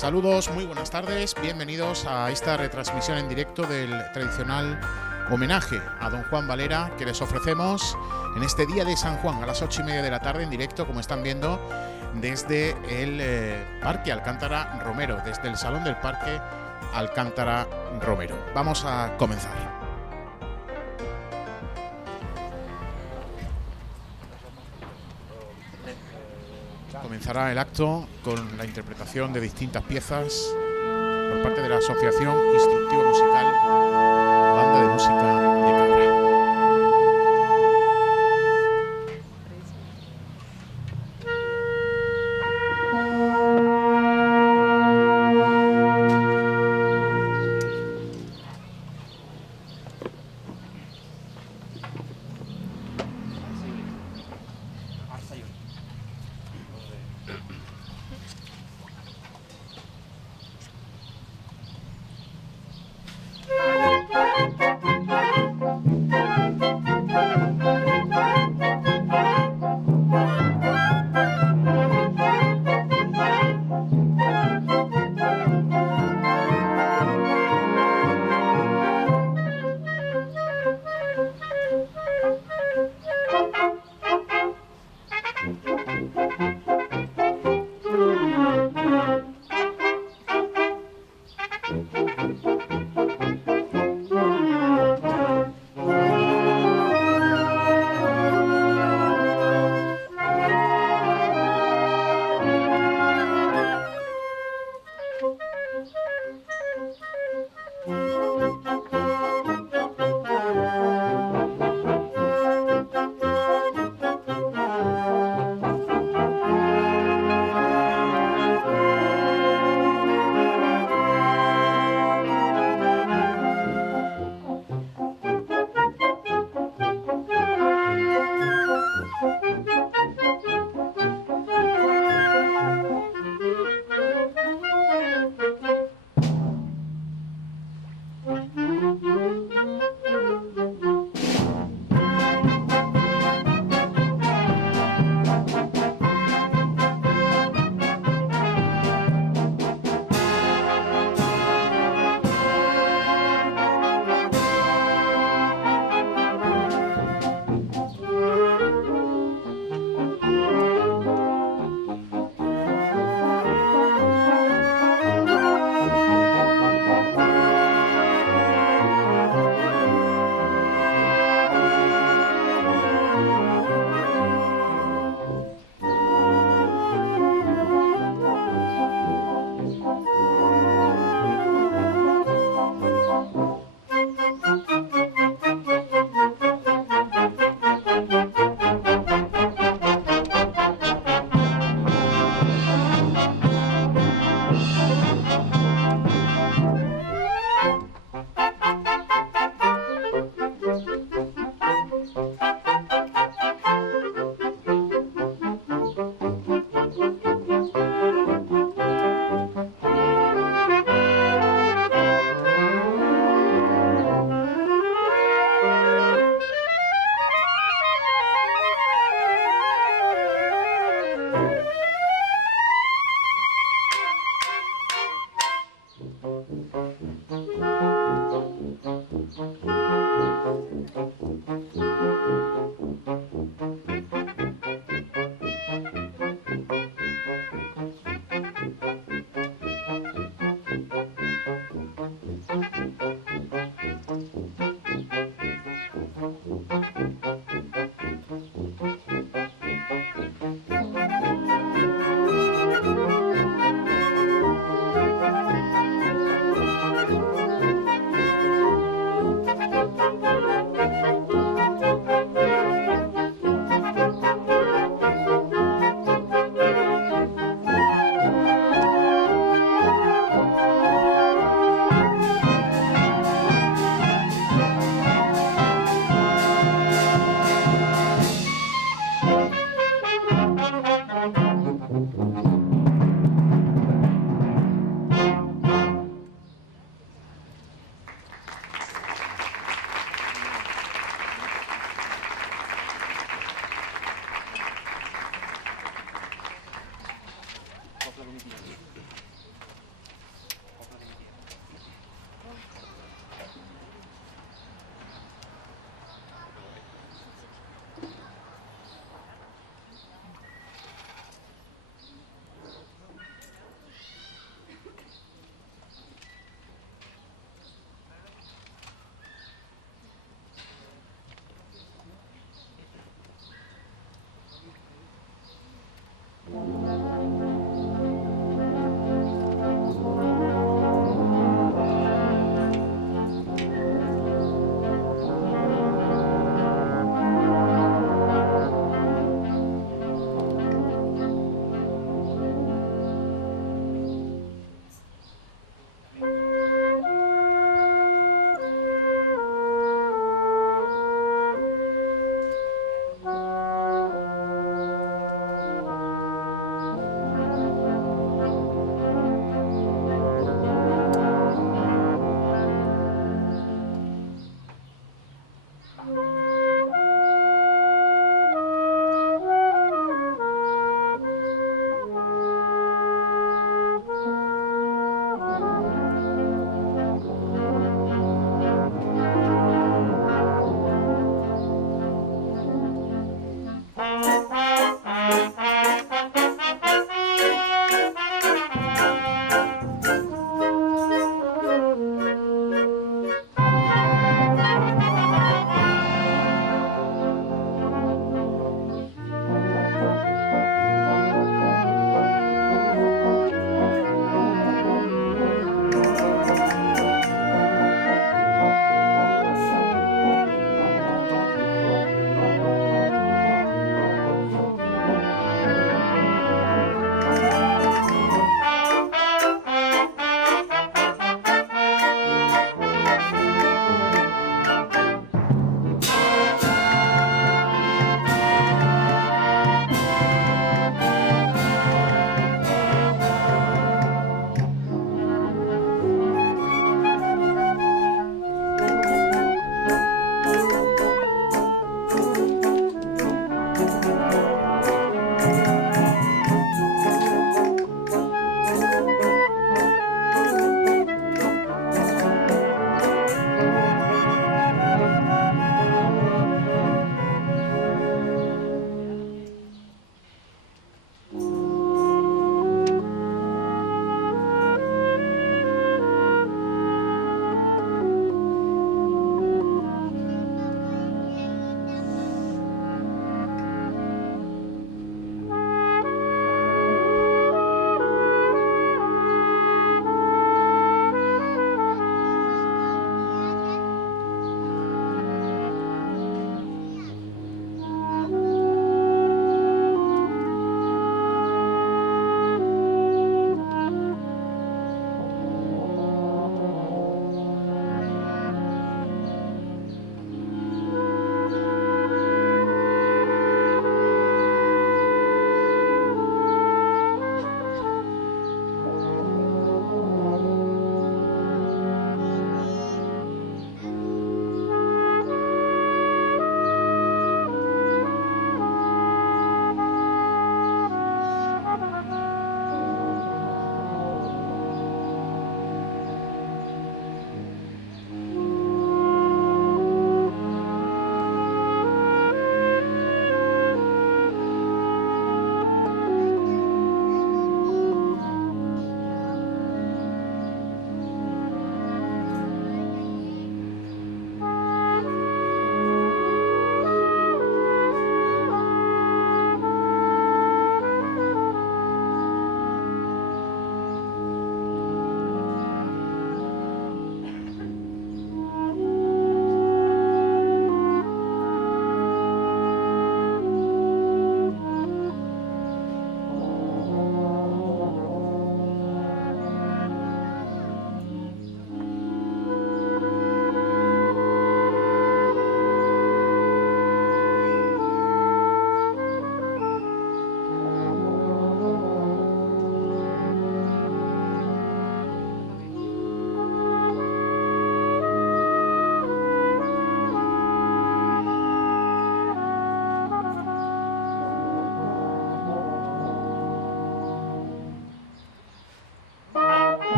Saludos, muy buenas tardes, bienvenidos a esta retransmisión en directo del tradicional homenaje a don Juan Valera que les ofrecemos en este día de San Juan a las 8:30 de la tarde en directo, como están viendo, desde el Parque Alcántara Romero, desde el Salón del Parque Alcántara Romero. Vamos a comenzar. Comenzará el acto con la interpretación de distintas piezas por parte de la Asociación Instructivo Musical Banda de Música de Cabra.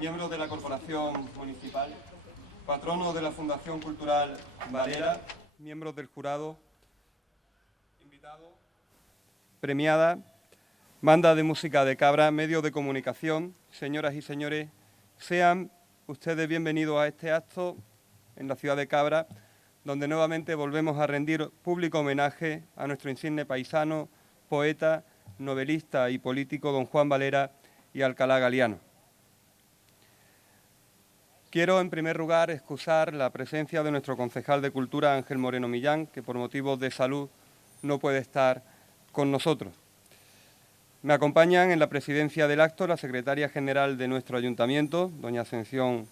miembros de la Corporación Municipal, patronos de la Fundación Cultural Valera, miembros del jurado, invitados, premiada, banda de música de Cabra, medios de comunicación, señoras y señores, sean ustedes bienvenidos a este acto en la ciudad de Cabra, donde nuevamente volvemos a rendir público homenaje a nuestro insigne paisano, poeta, novelista y político don Juan Valera y Alcalá Galiano. Quiero, en primer lugar, excusar la presencia de nuestro concejal de Cultura, Ángel Moreno Millán, que por motivos de salud no puede estar con nosotros. Me acompañan en la presidencia del acto la secretaria general de nuestro ayuntamiento, doña Ascensión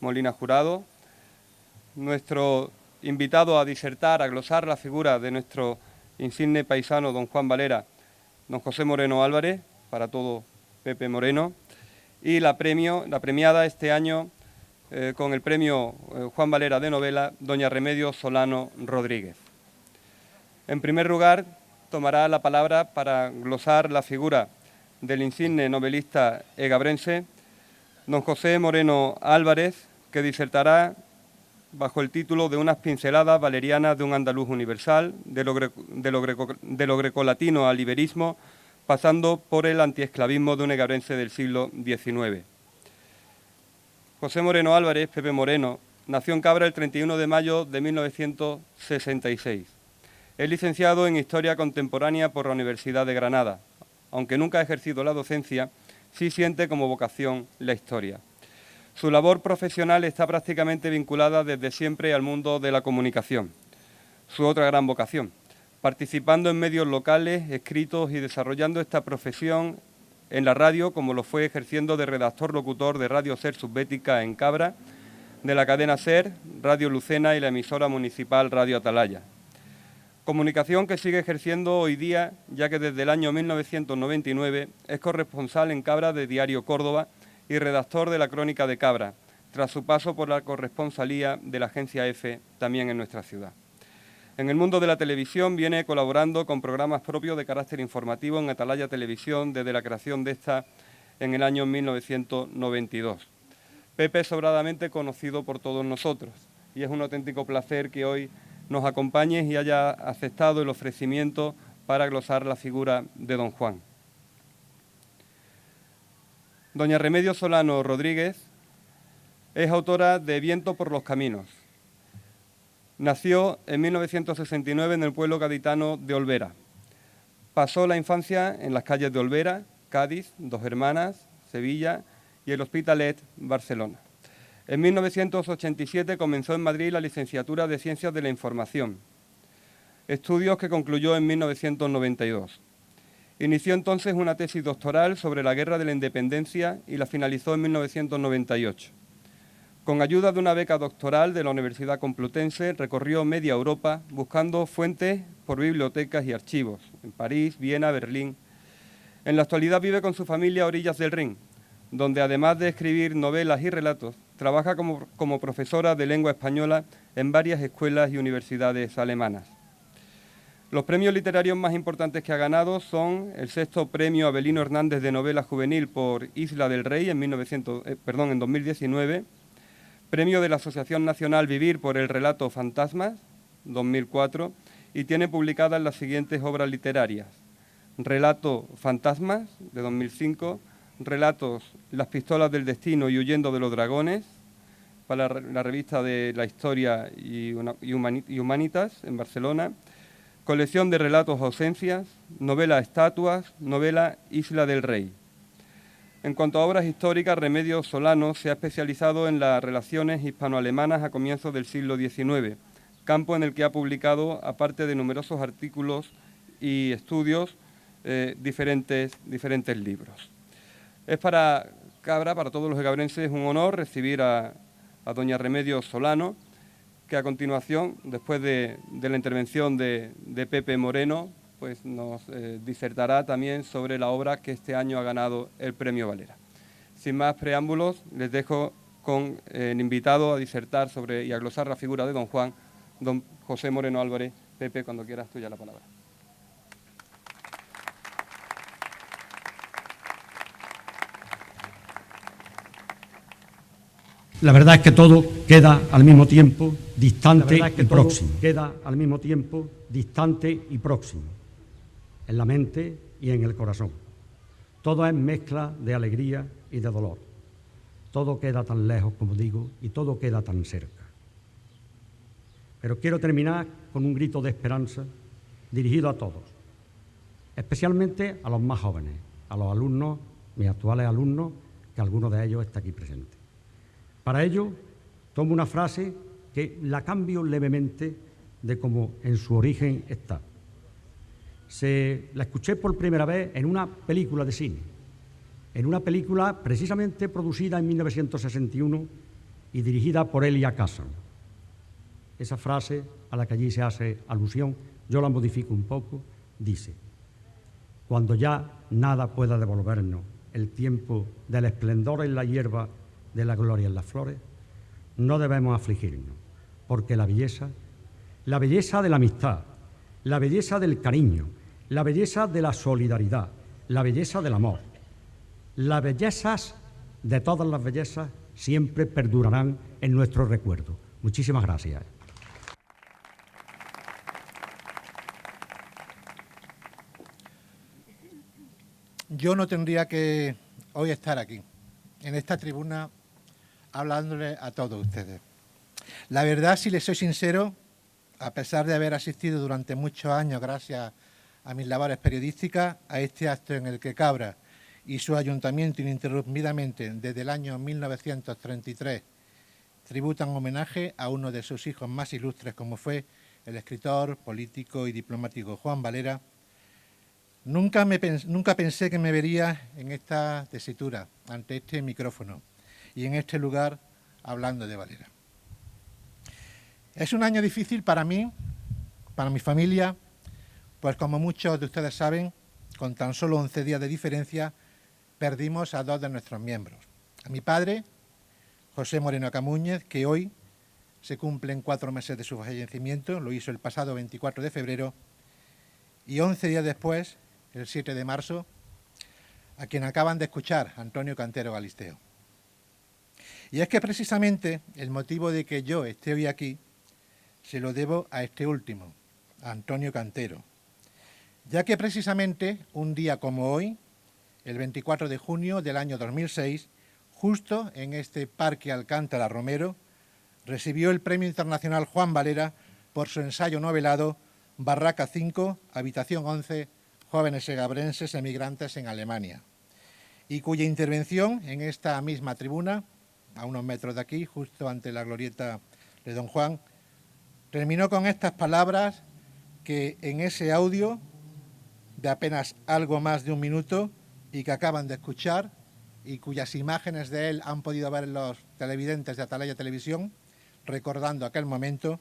Molina Jurado, nuestro invitado a disertar, a glosar la figura de nuestro insigne paisano don Juan Valera, don José Moreno Álvarez, para todo Pepe Moreno, y la premiada este año con el premio Juan Valera de novela, doña Remedios Solano Rodríguez. En primer lugar, tomará la palabra para glosar la figura del insigne novelista egabrense, don José Moreno Álvarez, que disertará bajo el título de Unas pinceladas valerianas de un andaluz universal, de lo grecolatino al iberismo, pasando por el antiesclavismo de un egabrense del siglo XIX. José Moreno Álvarez, Pepe Moreno, nació en Cabra el 31 de mayo de 1966. Es licenciado en Historia Contemporánea por la Universidad de Granada. Aunque nunca ha ejercido la docencia, sí siente como vocación la historia. Su labor profesional está prácticamente vinculada desde siempre al mundo de la comunicación, su otra gran vocación, participando en medios locales, escritos y desarrollando esta profesión en la radio, como lo fue ejerciendo de redactor-locutor de Radio Ser Subbética en Cabra, de la cadena Ser, Radio Lucena y la emisora municipal Radio Atalaya. Comunicación que sigue ejerciendo hoy día, ya que desde el año 1999 es corresponsal en Cabra de Diario Córdoba y redactor de la Crónica de Cabra, tras su paso por la corresponsalía de la agencia EFE, también en nuestra ciudad. En el mundo de la televisión viene colaborando con programas propios de carácter informativo en Atalaya Televisión desde la creación de esta en el año 1992. Pepe es sobradamente conocido por todos nosotros y es un auténtico placer que hoy nos acompañes y haya aceptado el ofrecimiento para glosar la figura de don Juan. Doña Remedios Solano Rodríguez es autora de Viento por los caminos. Nació en 1969 en el pueblo gaditano de Olvera. Pasó la infancia en las calles de Olvera, Cádiz, Dos Hermanas, Sevilla y el Hospitalet, Barcelona. En 1987 comenzó en Madrid la licenciatura de Ciencias de la Información, estudios que concluyó en 1992. Inició entonces una tesis doctoral sobre la Guerra de la Independencia y la finalizó en 1998. Con ayuda de una beca doctoral de la Universidad Complutense, recorrió media Europa buscando fuentes por bibliotecas y archivos, en París, Viena, Berlín. En la actualidad vive con su familia a orillas del Rin, donde además de escribir novelas y relatos, trabaja como profesora de lengua española en varias escuelas y universidades alemanas. Los premios literarios más importantes que ha ganado son el 6º Premio Avelino Hernández de Novela Juvenil por Isla del Rey en 2019, Premio de la Asociación Nacional Vivir por el relato Fantasmas, 2004, y tiene publicadas las siguientes obras literarias: Relato Fantasmas, de 2005, relatos Las pistolas del destino y Huyendo de los dragones, para la revista de la Historia y Humanitas, en Barcelona, colección de relatos Ausencias, novela Estatuas, novela Isla del Rey. En cuanto a obras históricas, Remedios Solano se ha especializado en las relaciones hispano-alemanas a comienzos del siglo XIX, campo en el que ha publicado, aparte de numerosos artículos y estudios, diferentes libros. Es para Cabra, para todos los egabrenses, un honor recibir a doña Remedios Solano, que a continuación, después de la intervención de Pepe Moreno, pues nos disertará también sobre la obra que este año ha ganado el Premio Valera. Sin más preámbulos, les dejo con el invitado a disertar sobre y a glosar la figura de don Juan, don José Moreno Álvarez. Pepe, cuando quieras, tuya la palabra. La verdad es que todo queda al mismo tiempo distante y próximo. Queda al mismo tiempo distante y próximo, en la mente y en el corazón. Todo es mezcla de alegría y de dolor. Todo queda tan lejos, como digo, y todo queda tan cerca. Pero quiero terminar con un grito de esperanza dirigido a todos, especialmente a los más jóvenes, a los alumnos, mis actuales alumnos, que alguno de ellos está aquí presente. Para ello, tomo una frase que la cambio levemente de como en su origen está. La escuché por primera vez en una película de cine, en una película precisamente producida en 1961 y dirigida por Elia Kazan. Esa frase a la que allí se hace alusión, yo la modifico un poco, dice: cuando ya nada pueda devolvernos el tiempo del esplendor en la hierba, de la gloria en las flores, no debemos afligirnos, porque la belleza de la amistad, la belleza del cariño, la belleza de la solidaridad, la belleza del amor, las bellezas de todas las bellezas siempre perdurarán en nuestro recuerdo. Muchísimas gracias. Yo no tendría que hoy estar aquí, en esta tribuna, hablándole a todos ustedes. La verdad, si les soy sincero, a pesar de haber asistido durante muchos años, gracias a mis labores periodísticas, a este acto en el que Cabra y su ayuntamiento ininterrumpidamente desde el año 1933 tributan homenaje a uno de sus hijos más ilustres, como fue el escritor, político y diplomático Juan Valera, nunca pensé que me vería en esta tesitura, ante este micrófono y en este lugar hablando de Valera. Es un año difícil para mí, para mi familia, pues como muchos de ustedes saben, con tan solo 11 días de diferencia, perdimos a dos de nuestros miembros. A mi padre, José Moreno Camúñez, que hoy se cumplen 4 meses de su fallecimiento, lo hizo el pasado 24 de febrero, y 11 días después, el 7 de marzo, a quien acaban de escuchar, Antonio Cantero Galisteo. Y es que precisamente el motivo de que yo esté hoy aquí se lo debo a este último, a Antonio Cantero, ya que precisamente un día como hoy, el 24 de junio del año 2006, justo en este Parque Alcántara Romero, recibió el Premio Internacional Juan Valera por su ensayo novelado Barraca 5, Habitación 11, Jóvenes segabrenses emigrantes en Alemania, y cuya intervención en esta misma tribuna, a unos metros de aquí, justo ante la glorieta de Don Juan, terminó con estas palabras que en ese audio de apenas algo más de un minuto y que acaban de escuchar y cuyas imágenes de él han podido ver los televidentes de Atalaya Televisión, recordando aquel momento,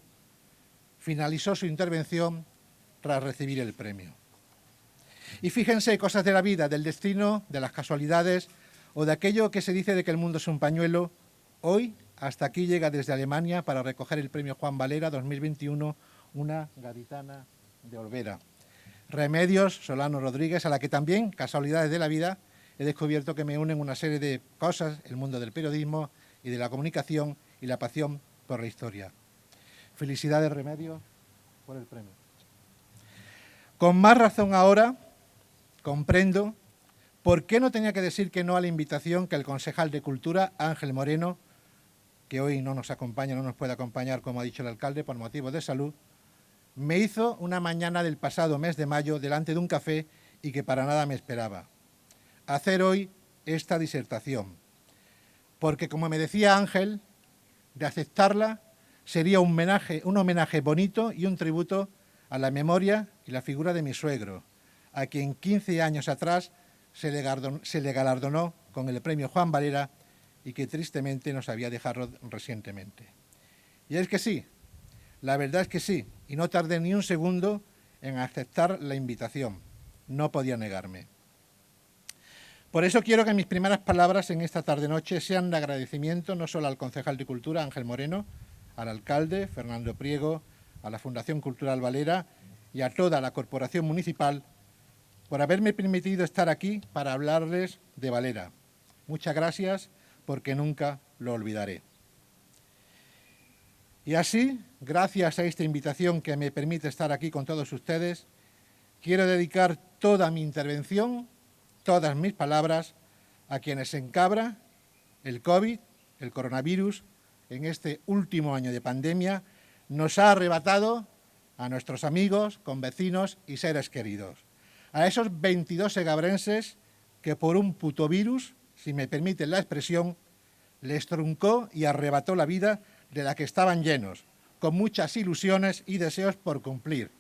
finalizó su intervención tras recibir el premio. Y fíjense, cosas de la vida, del destino, de las casualidades o de aquello que se dice de que el mundo es un pañuelo, hoy hasta aquí llega desde Alemania para recoger el premio Juan Valera 2021 una gaditana de Olvera. Remedios Solano Rodríguez, a la que también, casualidades de la vida, he descubierto que me unen una serie de cosas, el mundo del periodismo y de la comunicación y la pasión por la historia. Felicidades, Remedios, por el premio. Con más razón ahora comprendo por qué no tenía que decir que no a la invitación que el concejal de Cultura, Ángel Moreno, que hoy no nos acompaña, no nos puede acompañar, como ha dicho el alcalde, por motivos de salud, me hizo una mañana del pasado mes de mayo delante de un café y que para nada me esperaba. Hacer hoy esta disertación. Porque, como me decía Ángel, de aceptarla sería un homenaje bonito y un tributo a la memoria y la figura de mi suegro, a quien 15 años atrás se le galardonó con el premio Juan Valera y que tristemente nos había dejado recientemente. Y es que sí, la verdad es que sí, y no tardé ni un segundo en aceptar la invitación. No podía negarme. Por eso quiero que mis primeras palabras en esta tarde-noche sean de agradecimiento no solo al concejal de Cultura, Ángel Moreno, al alcalde, Fernando Priego, a la Fundación Cultural Valera y a toda la corporación municipal por haberme permitido estar aquí para hablarles de Valera. Muchas gracias, porque nunca lo olvidaré. Y así, gracias a esta invitación que me permite estar aquí con todos ustedes, quiero dedicar toda mi intervención, todas mis palabras, a quienes en Cabra, el COVID, el coronavirus, en este último año de pandemia, nos ha arrebatado a nuestros amigos, convecinos y seres queridos. A esos 22 segabrenses que por un puto virus, si me permiten la expresión, les truncó y arrebató la vida de la que estaban llenos, con muchas ilusiones y deseos por cumplir,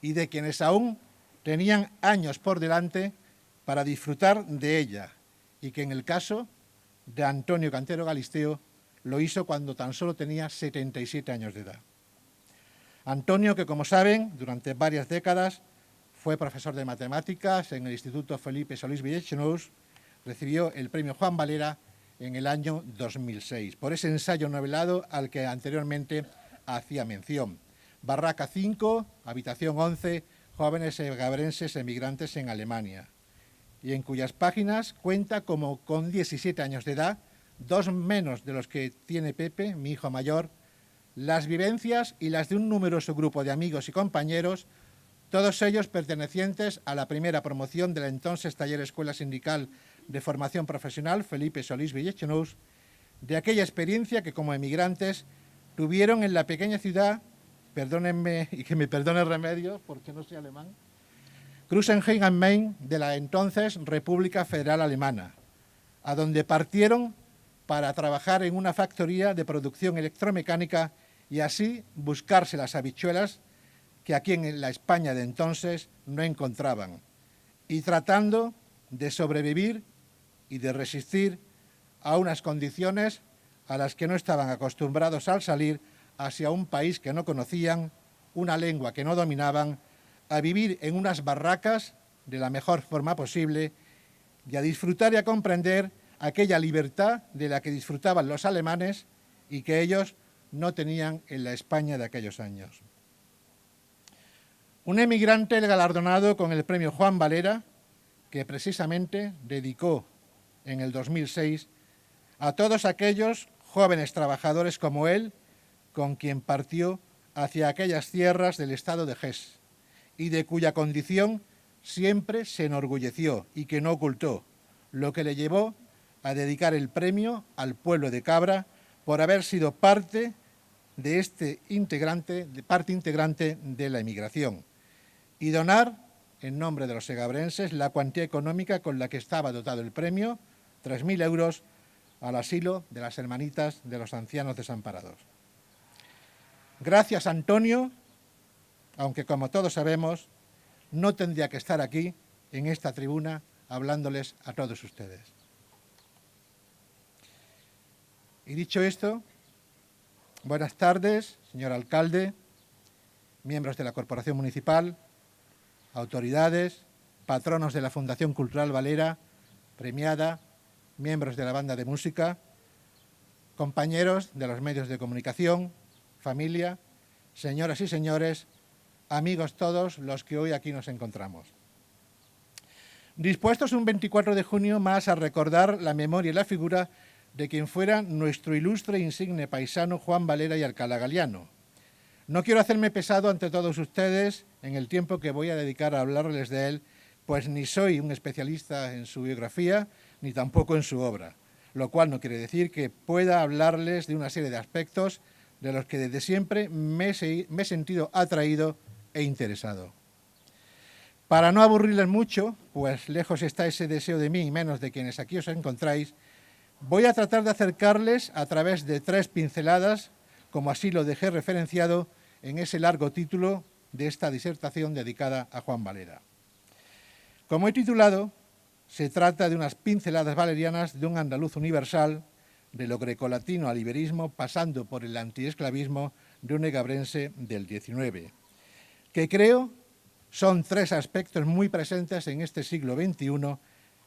y de quienes aún tenían años por delante para disfrutar de ella, y que en el caso de Antonio Cantero Galisteo lo hizo cuando tan solo tenía 77 años de edad. Antonio, que como saben, durante varias décadas fue profesor de matemáticas en el Instituto Felipe Solís Villechenous, recibió el premio Juan Valera en el año 2006, por ese ensayo novelado al que anteriormente hacía mención. Barraca 5, habitación 11, jóvenes segabrenses emigrantes en Alemania, y en cuyas páginas cuenta como con 17 años de edad, 2 menos de los que tiene Pepe, mi hijo mayor, las vivencias y las de un numeroso grupo de amigos y compañeros, todos ellos pertenecientes a la primera promoción de la entonces Taller Escuela Sindical de Formación Profesional Felipe Solís Villechenous, de aquella experiencia que como emigrantes tuvieron en la pequeña ciudad, perdónenme y que me perdone Remedios porque no soy alemán, Krusenheim am Main de la entonces República Federal Alemana, a donde partieron para trabajar en una factoría de producción electromecánica y así buscarse las habichuelas que aquí en la España de entonces no encontraban, y tratando de sobrevivir y de resistir a unas condiciones a las que no estaban acostumbrados al salir hacia un país que no conocían, una lengua que no dominaban, a vivir en unas barracas de la mejor forma posible y a disfrutar y a comprender aquella libertad de la que disfrutaban los alemanes y que ellos no tenían en la España de aquellos años. Un emigrante galardonado con el premio Juan Valera, que precisamente dedicó en el 2006 a todos aquellos jóvenes trabajadores como él, con quien partió hacia aquellas tierras del estado de Hesse, y de cuya condición siempre se enorgulleció y que no ocultó, lo que le llevó a dedicar el premio al pueblo de Cabra por haber sido parte integrante de la emigración, y donar, en nombre de los segabrenses, la cuantía económica con la que estaba dotado el premio, 3.000 euros, al asilo de las Hermanitas de los Ancianos Desamparados. Gracias, Antonio, aunque como todos sabemos, no tendría que estar aquí, en esta tribuna, hablándoles a todos ustedes. Y dicho esto, buenas tardes, señor alcalde, miembros de la Corporación Municipal, autoridades, patronos de la Fundación Cultural Valera, premiada, miembros de la banda de música, compañeros de los medios de comunicación, familia, señoras y señores, amigos todos los que hoy aquí nos encontramos. Dispuestos un 24 de junio más a recordar la memoria y la figura de quien fuera nuestro ilustre e insigne paisano Juan Valera y Alcalá Galiano. No quiero hacerme pesado ante todos ustedes en el tiempo que voy a dedicar a hablarles de él, pues ni soy un especialista en su biografía ni tampoco en su obra, lo cual no quiere decir que pueda hablarles de una serie de aspectos de los que desde siempre me he sentido atraído e interesado. Para no aburrirles mucho, pues lejos está ese deseo de mí y menos de quienes aquí os encontráis, voy a tratar de acercarles a través de 3 pinceladas, como así lo dejé referenciado en ese largo título de esta disertación dedicada a Juan Valera. Como he titulado, se trata de unas pinceladas valerianas de un andaluz universal, de lo grecolatino al iberismo, pasando por el antiesclavismo de un egabrense del 19, que creo son 3 aspectos muy presentes en este siglo XXI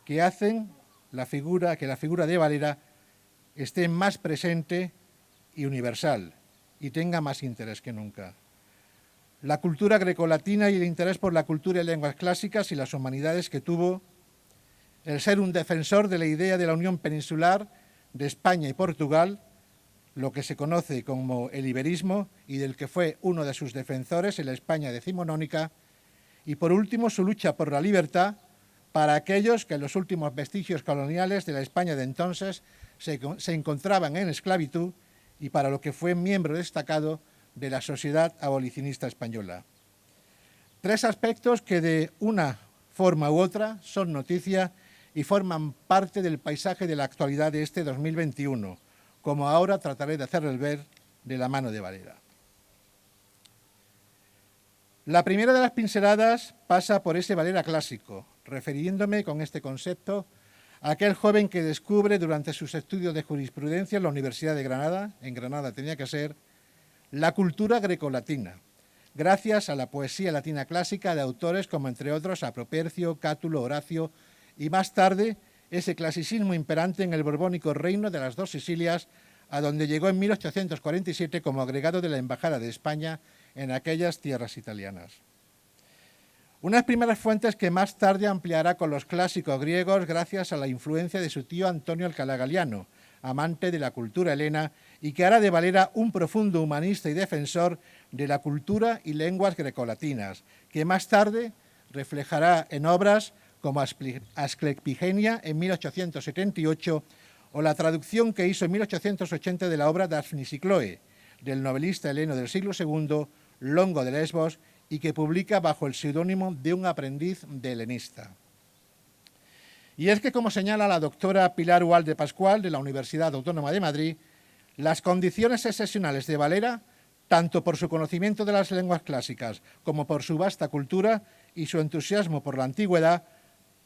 que hacen que la figura de Valera esté más presente y universal y tenga más interés que nunca. La cultura grecolatina y el interés por la cultura y lenguas clásicas y las humanidades que tuvo, el ser un defensor de la idea de la unión peninsular de España y Portugal, lo que se conoce como el iberismo y del que fue uno de sus defensores en la España decimonónica, y por último su lucha por la libertad para aquellos que en los últimos vestigios coloniales de la España de entonces se encontraban en esclavitud y para lo que fue miembro destacado de la Sociedad Abolicionista Española. 3 aspectos que de una forma u otra son noticia y forman parte del paisaje de la actualidad de este 2021, como ahora trataré de hacerles ver de la mano de Valera. La primera de las pinceladas pasa por ese Valera clásico, refiriéndome con este concepto a aquel joven que descubre durante sus estudios de jurisprudencia en la Universidad de Granada, en Granada tenía que ser, la cultura grecolatina, gracias a la poesía latina clásica de autores como, entre otros, a Propercio, Cátulo, Horacio y más tarde ese clasicismo imperante en el borbónico reino de las 2 Sicilias, a donde llegó en 1847 como agregado de la Embajada de España en aquellas tierras italianas. Unas primeras fuentes que más tarde ampliará con los clásicos griegos gracias a la influencia de su tío Antonio Alcalá Galiano, amante de la cultura helena y que hará de Valera un profundo humanista y defensor de la cultura y lenguas grecolatinas, que más tarde reflejará en obras como Asclepigenia en 1878 o la traducción que hizo en 1880 de la obra Daphnis y Chloe, del novelista heleno del siglo II, Longo de Lesbos, y que publica bajo el seudónimo de un aprendiz de helenista. Y es que, como señala la doctora Pilar Ualde Pascual de la Universidad Autónoma de Madrid, las condiciones excepcionales de Valera, tanto por su conocimiento de las lenguas clásicas como por su vasta cultura y su entusiasmo por la antigüedad,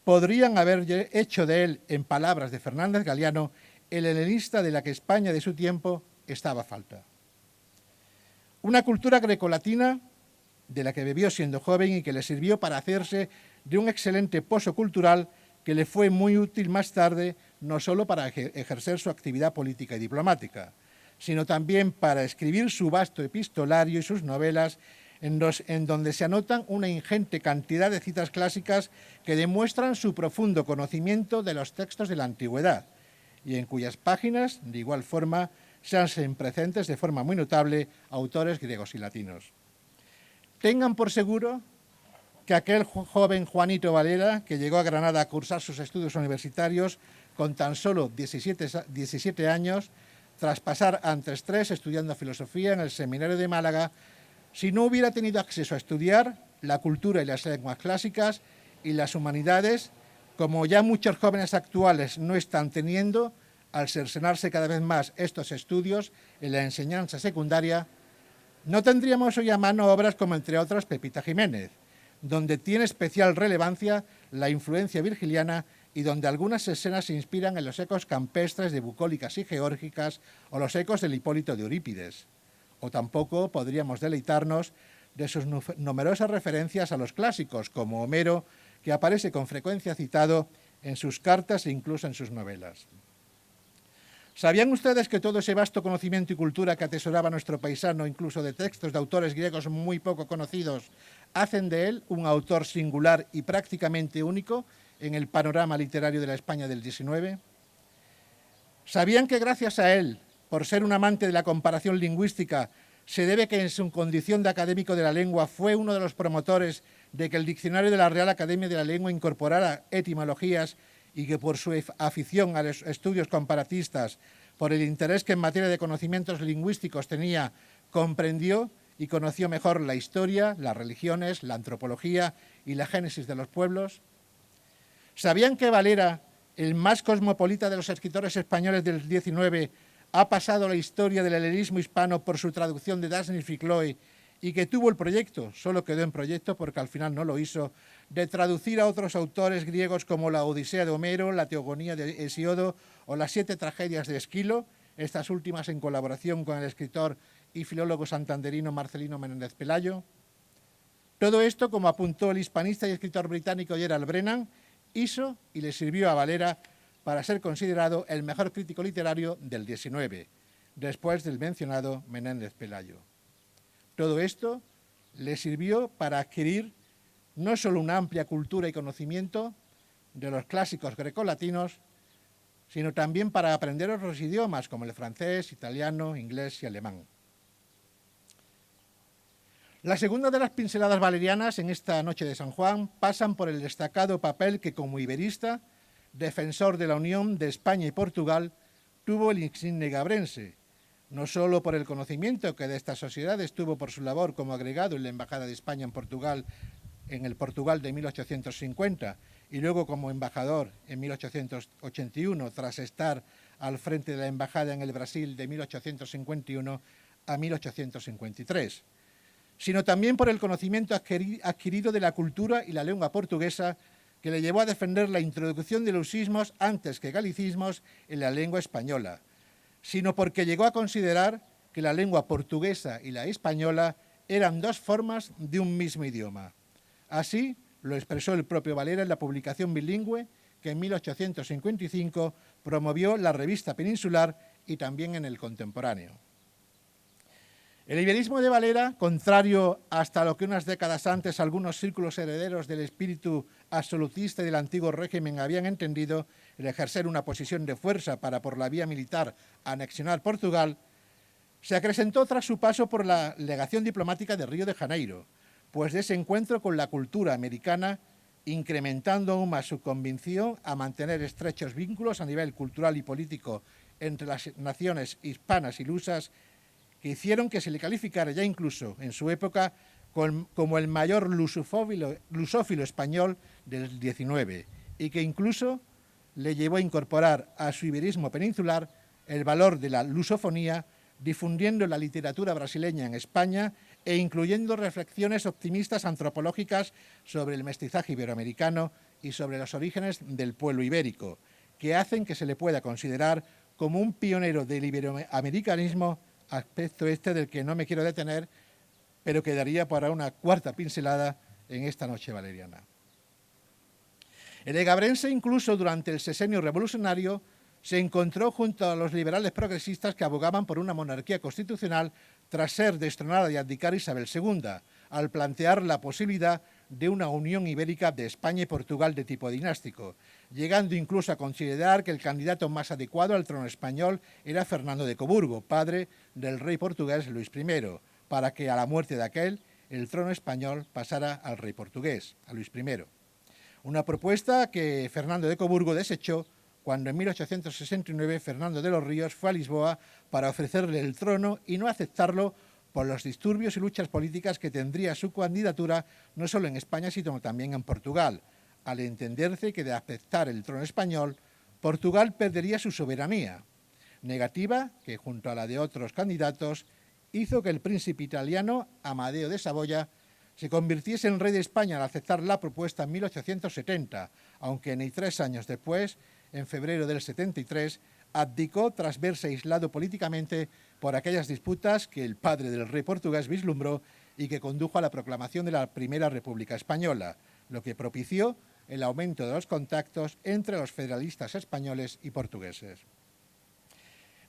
podrían haber hecho de él, en palabras de Fernández Galiano, el helenista de la que España de su tiempo estaba a falta. Una cultura grecolatina de la que bebió siendo joven y que le sirvió para hacerse de un excelente pozo cultural que le fue muy útil más tarde, no solo para ejercer su actividad política y diplomática, sino también para escribir su vasto epistolario y sus novelas, en donde se anotan una ingente cantidad de citas clásicas que demuestran su profundo conocimiento de los textos de la antigüedad y en cuyas páginas, de igual forma, se hacen presentes de forma muy notable autores griegos y latinos. Tengan por seguro que aquel joven Juanito Valera, que llegó a Granada a cursar sus estudios universitarios con tan solo 17 años, tras pasar antes 3 estudiando filosofía en el Seminario de Málaga, si no hubiera tenido acceso a estudiar la cultura y las lenguas clásicas y las humanidades, como ya muchos jóvenes actuales no están teniendo, al cercenarse cada vez más estos estudios en la enseñanza secundaria, no tendríamos hoy a mano obras como, entre otras, Pepita Jiménez, donde tiene especial relevancia la influencia virgiliana y donde algunas escenas se inspiran en los ecos campestres de bucólicas y geórgicas o los ecos del Hipólito de Eurípides. O tampoco podríamos deleitarnos de sus numerosas referencias a los clásicos, como Homero, que aparece con frecuencia citado en sus cartas e incluso en sus novelas. ¿Sabían ustedes que todo ese vasto conocimiento y cultura que atesoraba nuestro paisano, incluso de textos de autores griegos muy poco conocidos, hacen de él un autor singular y prácticamente único en el panorama literario de la España del XIX? ¿Sabían que gracias a él, por ser un amante de la comparación lingüística, se debe que en su condición de académico de la lengua fue uno de los promotores de que el diccionario de la Real Academia de la Lengua incorporara etimologías y que por su afición a los estudios comparatistas, por el interés que en materia de conocimientos lingüísticos tenía, comprendió y conoció mejor la historia, las religiones, la antropología y la génesis de los pueblos? ¿Sabían que Valera, el más cosmopolita de los escritores españoles del XIX, ha pasado la historia del helenismo hispano por su traducción de Daphnis y Chloe y que tuvo el proyecto, solo quedó en proyecto porque al final no lo hizo, de traducir a otros autores griegos como la Odisea de Homero, la Teogonía de Hesíodo o las 7 tragedias de Esquilo, estas últimas en colaboración con el escritor y filólogo santanderino Marcelino Menéndez Pelayo? Todo esto, como apuntó el hispanista y escritor británico Gerald Brennan, hizo y le sirvió a Valera para ser considerado el mejor crítico literario del XIX, después del mencionado Menéndez Pelayo. Todo esto le sirvió para adquirir no solo una amplia cultura y conocimiento de los clásicos grecolatinos, sino también para aprender otros idiomas como el francés, italiano, inglés y alemán. La segunda de las pinceladas valerianas en esta noche de San Juan pasan por el destacado papel que como iberista, defensor de la unión de España y Portugal, tuvo el insigne gabrense, no solo por el conocimiento que de estas sociedades tuvo por su labor como agregado en la Embajada de España en Portugal, en el Portugal de 1850, y luego como embajador en 1881, tras estar al frente de la Embajada en el Brasil de 1851 a 1853, sino también por el conocimiento adquirido de la cultura y la lengua portuguesa que le llevó a defender la introducción de los sismos antes que galicismos en la lengua española, sino porque llegó a considerar que la lengua portuguesa y la española eran dos formas de un mismo idioma. Así lo expresó el propio Valera en la publicación bilingüe que en 1855 promovió la Revista Peninsular y también en El Contemporáneo. El iberismo de Valera, contrario hasta lo que unas décadas antes algunos círculos herederos del espíritu absolutista y del antiguo régimen habían entendido, el ejercer una posición de fuerza para por la vía militar anexionar Portugal, se acrecentó tras su paso por la legación diplomática de Río de Janeiro, pues de ese encuentro con la cultura americana, incrementando aún más su convicción a mantener estrechos vínculos a nivel cultural y político entre las naciones hispanas y lusas, que hicieron que se le calificara ya incluso en su época como el mayor lusófilo español del XIX y que incluso le llevó a incorporar a su iberismo peninsular el valor de la lusofonía, difundiendo la literatura brasileña en España e incluyendo reflexiones optimistas antropológicas sobre el mestizaje iberoamericano y sobre los orígenes del pueblo ibérico, que hacen que se le pueda considerar como un pionero del iberoamericanismo, aspecto este del que no me quiero detener, pero quedaría para una cuarta pincelada en esta noche valeriana. El egabrense, incluso durante el sexenio revolucionario, se encontró junto a los liberales progresistas que abogaban por una monarquía constitucional tras ser destronada y abdicar Isabel II, al plantear la posibilidad de una unión ibérica de España y Portugal de tipo dinástico, llegando incluso a considerar que el candidato más adecuado al trono español era Fernando de Coburgo, padre del rey portugués Luis I, para que a la muerte de aquel el trono español pasara al rey portugués, a Luis I. Una propuesta que Fernando de Coburgo desechó cuando en 1869 Fernando de los Ríos fue a Lisboa para ofrecerle el trono y no aceptarlo por los disturbios y luchas políticas que tendría su candidatura no solo en España, sino también en Portugal, al entenderse que de aceptar el trono español, Portugal perdería su soberanía, negativa que, junto a la de otros candidatos, hizo que el príncipe italiano Amadeo de Saboya se convirtiese en rey de España al aceptar la propuesta en 1870, aunque ni 3 años después, en febrero del 73, abdicó tras verse aislado políticamente por aquellas disputas que el padre del rey portugués vislumbró y que condujo a la proclamación de la Primera República Española, lo que propició el aumento de los contactos entre los federalistas españoles y portugueses.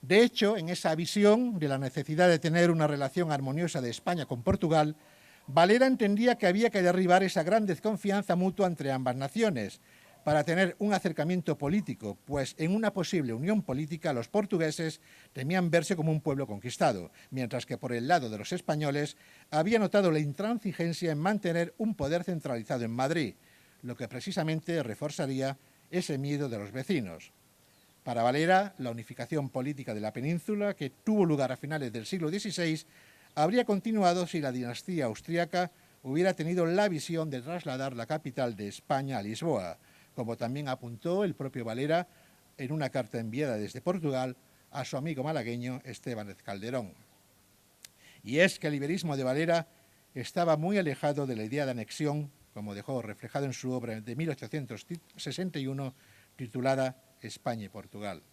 De hecho, en esa visión de la necesidad de tener una relación armoniosa de España con Portugal, Valera entendía que había que derribar esa gran desconfianza mutua entre ambas naciones para tener un acercamiento político, pues en una posible unión política los portugueses temían verse como un pueblo conquistado, mientras que por el lado de los españoles había notado la intransigencia en mantener un poder centralizado en Madrid, lo que precisamente reforzaría ese miedo de los vecinos. Para Valera, la unificación política de la península, que tuvo lugar a finales del siglo XVI, habría continuado si la dinastía austríaca hubiera tenido la visión de trasladar la capital de España a Lisboa, como también apuntó el propio Valera en una carta enviada desde Portugal a su amigo malagueño Estébanez Calderón. Y es que el iberismo de Valera estaba muy alejado de la idea de anexión, como dejó reflejado en su obra de 1861 titulada España y Portugal.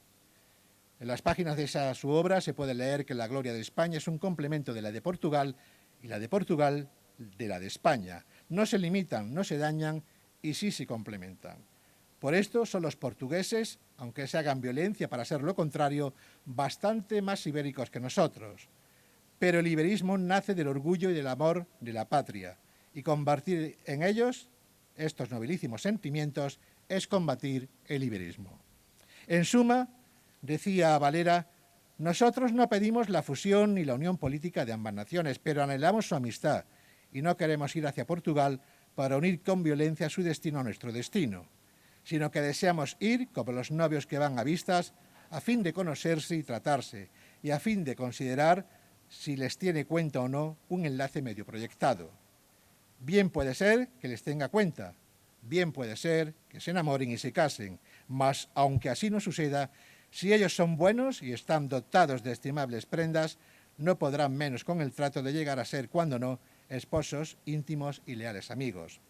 En las páginas de su obra se puede leer que la gloria de España es un complemento de la de Portugal y la de Portugal de la de España. No se limitan, no se dañan y sí se complementan. Por esto son los portugueses, aunque se hagan violencia para ser lo contrario, bastante más ibéricos que nosotros. Pero el iberismo nace del orgullo y del amor de la patria, y combatir en ellos estos nobilísimos sentimientos es combatir el iberismo. En suma, decía Valera, nosotros no pedimos la fusión ni la unión política de ambas naciones, pero anhelamos su amistad y no queremos ir hacia Portugal para unir con violencia su destino a nuestro destino, sino que deseamos ir como los novios que van a vistas a fin de conocerse y tratarse y a fin de considerar si les tiene cuenta o no un enlace medio proyectado. Bien puede ser que les tenga cuenta, bien puede ser que se enamoren y se casen, mas aunque así no suceda, si ellos son buenos y están dotados de estimables prendas, no podrán menos con el trato de llegar a ser, cuando no, esposos íntimos y leales amigos.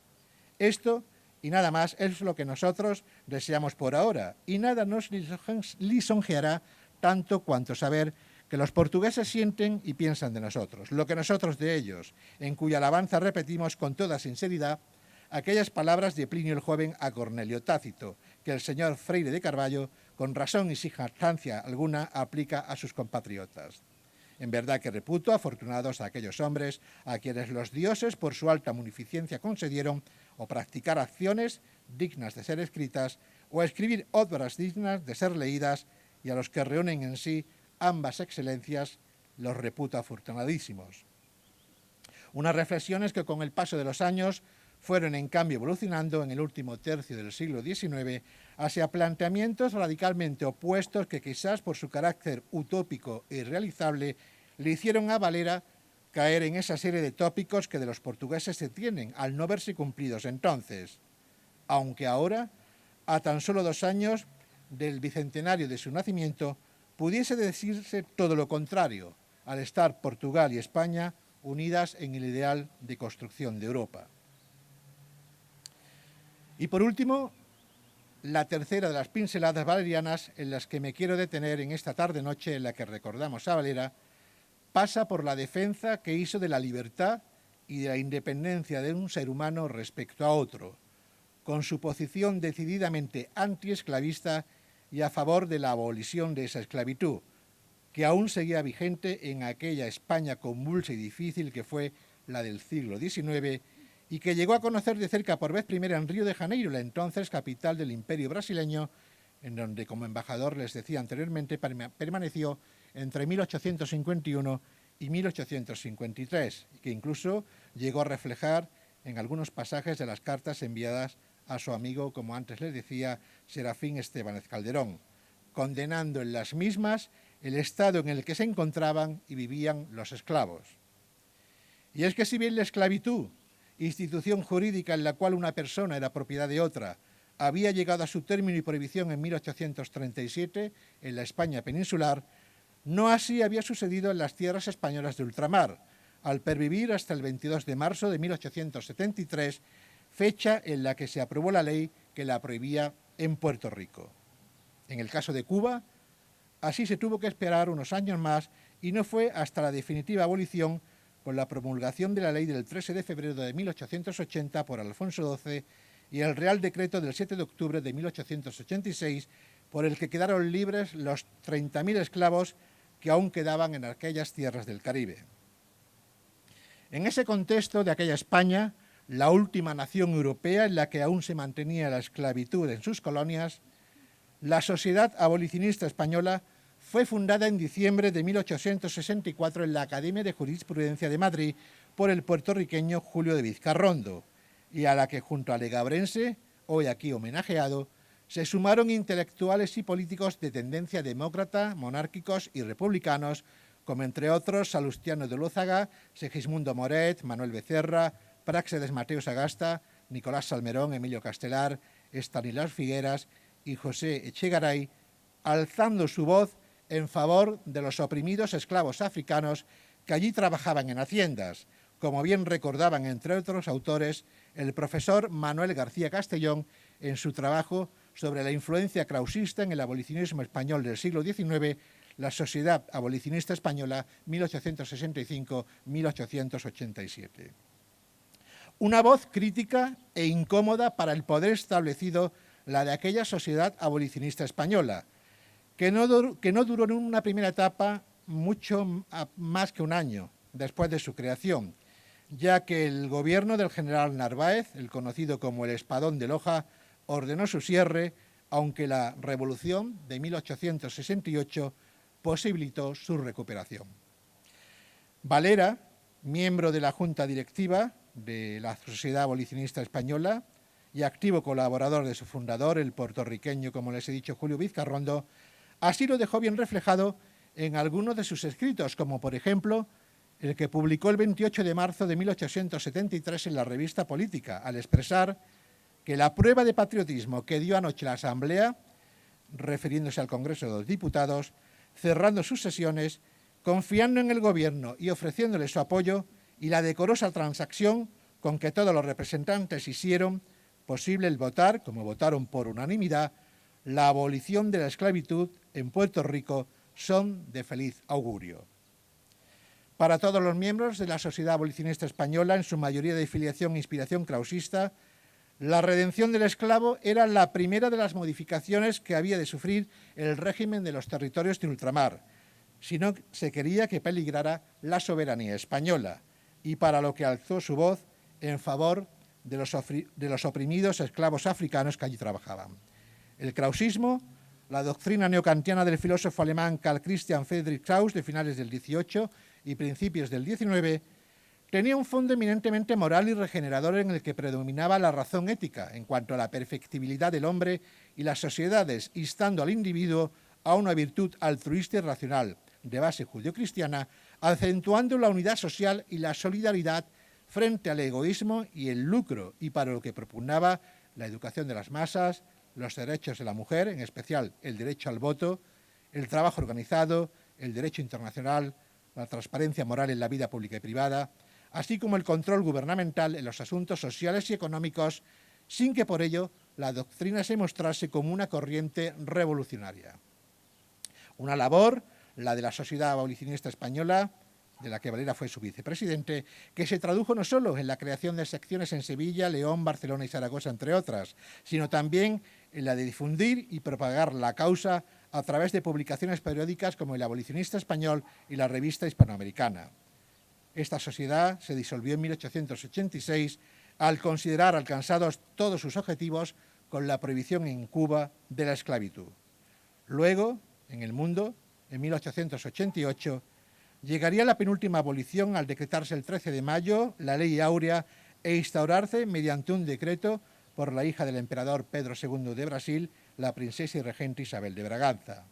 Esto y nada más es lo que nosotros deseamos por ahora, y nada nos lisonjeará tanto cuanto saber que los portugueses sienten y piensan de nosotros, lo que nosotros de ellos, en cuya alabanza repetimos con toda sinceridad aquellas palabras de Plinio el Joven a Cornelio Tácito, que el señor Freire de Carvalho, con razón y sin jactancia alguna, aplica a sus compatriotas. En verdad que reputo afortunados a aquellos hombres a quienes los dioses por su alta munificencia concedieron o practicar acciones dignas de ser escritas o escribir obras dignas de ser leídas, y a los que reúnen en sí ambas excelencias los reputo afortunadísimos. Unas reflexiones que con el paso de los años fueron en cambio evolucionando en el último tercio del siglo XIX hacia planteamientos radicalmente opuestos que quizás por su carácter utópico e irrealizable le hicieron a Valera caer en esa serie de tópicos que de los portugueses se tienen al no verse cumplidos entonces, aunque ahora, a tan solo 2 años del bicentenario de su nacimiento, pudiese decirse todo lo contrario, al estar Portugal y España unidas en el ideal de construcción de Europa. Y por último, la tercera de las pinceladas valerianas en las que me quiero detener en esta tarde-noche en la que recordamos a Valera, pasa por la defensa que hizo de la libertad y de la independencia de un ser humano respecto a otro, con su posición decididamente antiesclavista y a favor de la abolición de esa esclavitud, que aún seguía vigente en aquella España convulsa y difícil que fue la del siglo XIX, y que llegó a conocer de cerca por vez primera en Río de Janeiro, la entonces capital del Imperio brasileño, en donde, como embajador, les decía anteriormente, permaneció entre 1851 y 1853, que incluso llegó a reflejar en algunos pasajes de las cartas enviadas a su amigo, como antes les decía, Serafín Estébanez Calderón, condenando en las mismas el estado en el que se encontraban y vivían los esclavos. Y es que si bien la esclavitud, institución jurídica en la cual una persona era propiedad de otra, había llegado a su término y prohibición en 1837 en la España peninsular, no así había sucedido en las tierras españolas de ultramar, al pervivir hasta el 22 de marzo de 1873, fecha en la que se aprobó la ley que la prohibía en Puerto Rico. En el caso de Cuba, así se tuvo que esperar unos años más y no fue hasta la definitiva abolición con la promulgación de la ley del 13 de febrero de 1880 por Alfonso XII y el Real Decreto del 7 de octubre de 1886, por el que quedaron libres los 30.000 esclavos que aún quedaban en aquellas tierras del Caribe. En ese contexto de aquella España, la última nación europea en la que aún se mantenía la esclavitud en sus colonias, la Sociedad Abolicionista Española fue fundada en diciembre de 1864 en la Academia de Jurisprudencia de Madrid por el puertorriqueño Julio de Vizcarrondo, y a la que junto a Legabrense, hoy aquí homenajeado, se sumaron intelectuales y políticos de tendencia demócrata, monárquicos y republicanos, como entre otros Salustiano de Lózaga, Segismundo Moret, Manuel Becerra, Práxedes Mateo Sagasta, Nicolás Salmerón, Emilio Castelar, Estanislas Figueras y José Echegaray, alzando su voz en favor de los oprimidos esclavos africanos que allí trabajaban en haciendas, como bien recordaban, entre otros autores, el profesor Manuel García Castellón en su trabajo sobre la influencia krausista en el abolicionismo español del siglo XIX, la Sociedad Abolicionista Española, 1865-1887. Una voz crítica e incómoda para el poder establecido, la de aquella Sociedad Abolicionista Española, que no duró en una primera etapa mucho más que un año después de su creación, ya que el gobierno del general Narváez, el conocido como el Espadón de Loja, ordenó su cierre, aunque la Revolución de 1868 posibilitó su recuperación. Valera, miembro de la Junta Directiva de la Sociedad Abolicionista Española y activo colaborador de su fundador, el puertorriqueño, como les he dicho, Julio Vizcarrondo, así lo dejó bien reflejado en algunos de sus escritos, como por ejemplo el que publicó el 28 de marzo de 1873 en la revista Política, al expresar que la prueba de patriotismo que dio anoche la Asamblea, refiriéndose al Congreso de los Diputados, cerrando sus sesiones, confiando en el Gobierno y ofreciéndole su apoyo, y la decorosa transacción con que todos los representantes hicieron posible el votar, como votaron por unanimidad, la abolición de la esclavitud en Puerto Rico, son de feliz augurio. Para todos los miembros de la Sociedad Abolicionista Española, en su mayoría de filiación e inspiración krausista, la redención del esclavo era la primera de las modificaciones que había de sufrir el régimen de los territorios de ultramar, si no se quería que peligrara la soberanía española, y para lo que alzó su voz en favor de los oprimidos esclavos africanos que allí trabajaban. El krausismo, la doctrina neokantiana del filósofo alemán Karl Christian Friedrich Krauss de finales del XVIII y principios del XIX, tenía un fondo eminentemente moral y regenerador en el que predominaba la razón ética en cuanto a la perfectibilidad del hombre y las sociedades, instando al individuo a una virtud altruista y racional de base judeocristiana, acentuando la unidad social y la solidaridad frente al egoísmo y el lucro, y para lo que propugnaba la educación de las masas, los derechos de la mujer, en especial el derecho al voto, el trabajo organizado, el derecho internacional, la transparencia moral en la vida pública y privada, así como el control gubernamental en los asuntos sociales y económicos, sin que por ello la doctrina se mostrase como una corriente revolucionaria. Una labor, la de la Sociedad Abolicionista Española, de la que Valera fue su vicepresidente, que se tradujo no solo en la creación de secciones en Sevilla, León, Barcelona y Zaragoza, entre otras, sino también en la de difundir y propagar la causa a través de publicaciones periódicas como El Abolicionista Español y la Revista Hispanoamericana. Esta sociedad se disolvió en 1886 al considerar alcanzados todos sus objetivos con la prohibición en Cuba de la esclavitud. Luego, en el mundo, en 1888, llegaría la penúltima abolición al decretarse el 13 de mayo la Ley Áurea e instaurarse mediante un decreto por la hija del emperador Pedro II de Brasil, la princesa y regente Isabel de Braganza.